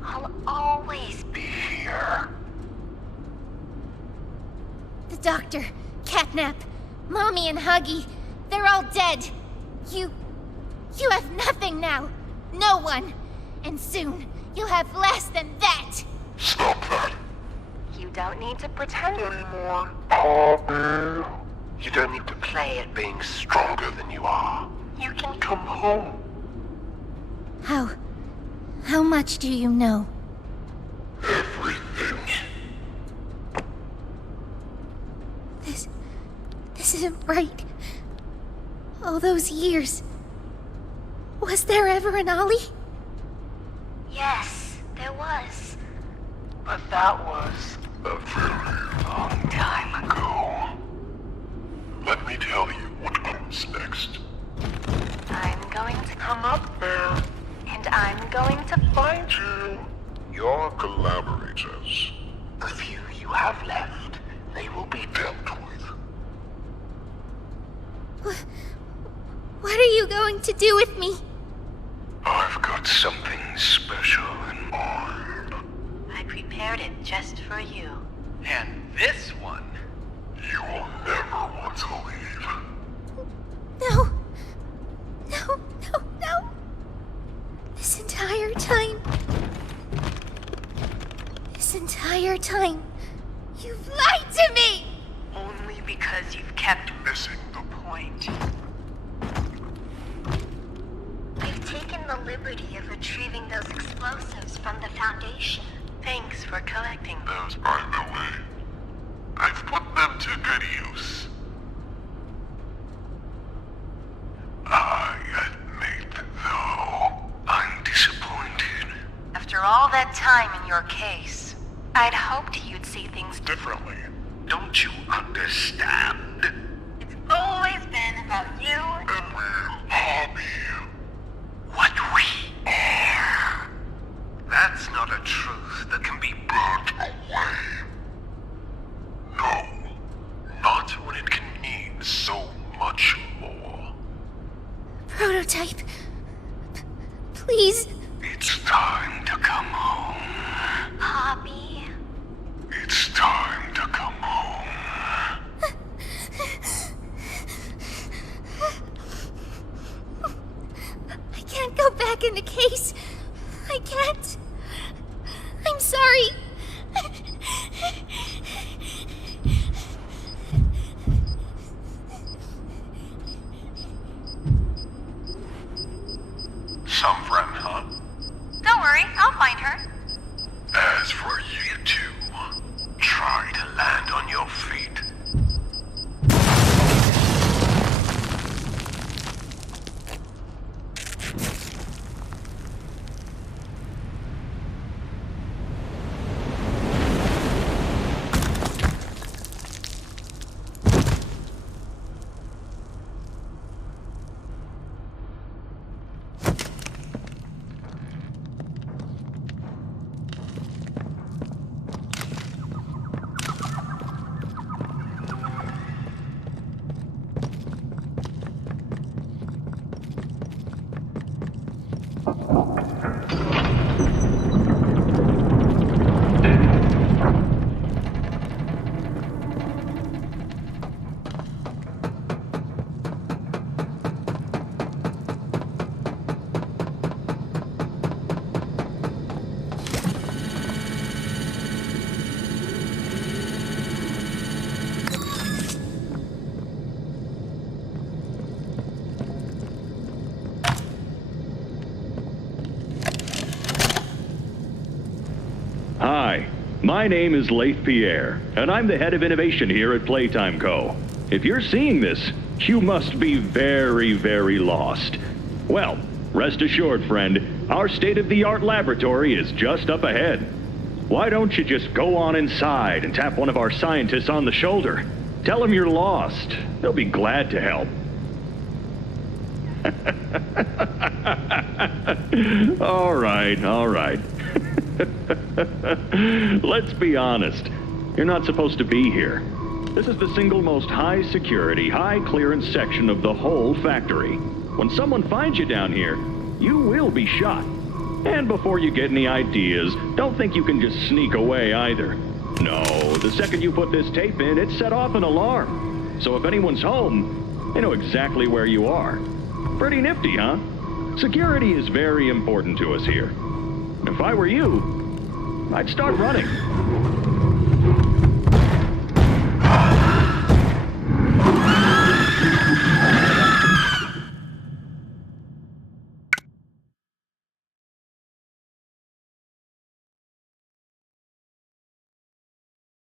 I'll always be here. The doctor, Catnap, Mommy and Huggy, they're all dead. You have nothing now. No one. And soon, you'll have less than that. Stop that. You don't need to pretend anymore. Poppy. You don't need to play at being stronger than you are. You can come home. How much do you know? Everything. This isn't right. All those years. Was there ever an Ollie? Yes, there was. But that was a very long time ago. Let me tell you what comes next. I'm going to come up there. And I'm going to find you. Your collaborators. The few you have left, they will be dealt with. What are you going to do with me? I've got something special in mind. I prepared it just for you. And this one, you will never want to leave. No. This entire time, This entire time, you've lied to me! Only because you've kept missing the point. We've taken the liberty of retrieving those explosives from the Foundation. Thanks for collecting Those, by the way. I've put them to good use. I admit, though, I'm disappointed. After all that time in your case, I'd hoped you'd see things Differently. Don't you understand? It's always been about you And we'll all be what we are. That's not a truth that can be burnt away. No, not when it can mean so much more. Prototype. Please. It's time to come home. Poppy. It's time to come home. I can't go back in the case. I can't. I'm sorry. Some friend, huh? Don't worry, I'll find her. As for you two, try to land on your feet. Hi, my name is Leif Pierre, and I'm the head of innovation here at Playtime Co. If you're seeing this, you must be very, very lost. Well, rest assured, friend, our state-of-the-art laboratory is just up ahead. Why don't you just go on inside and tap one of our scientists on the shoulder? Tell them you're lost. They'll be glad to help. All right. Let's be honest. You're not supposed to be here. This is the single most high security, high clearance section of the whole factory. When someone finds you down here, you will be shot. And before you get any ideas, don't think you can just sneak away either. No, the second you put this tape in, it set off an alarm. So if anyone's home, they know exactly where you are. Pretty nifty, huh? Security is very important to us here. If I were you, I'd start running.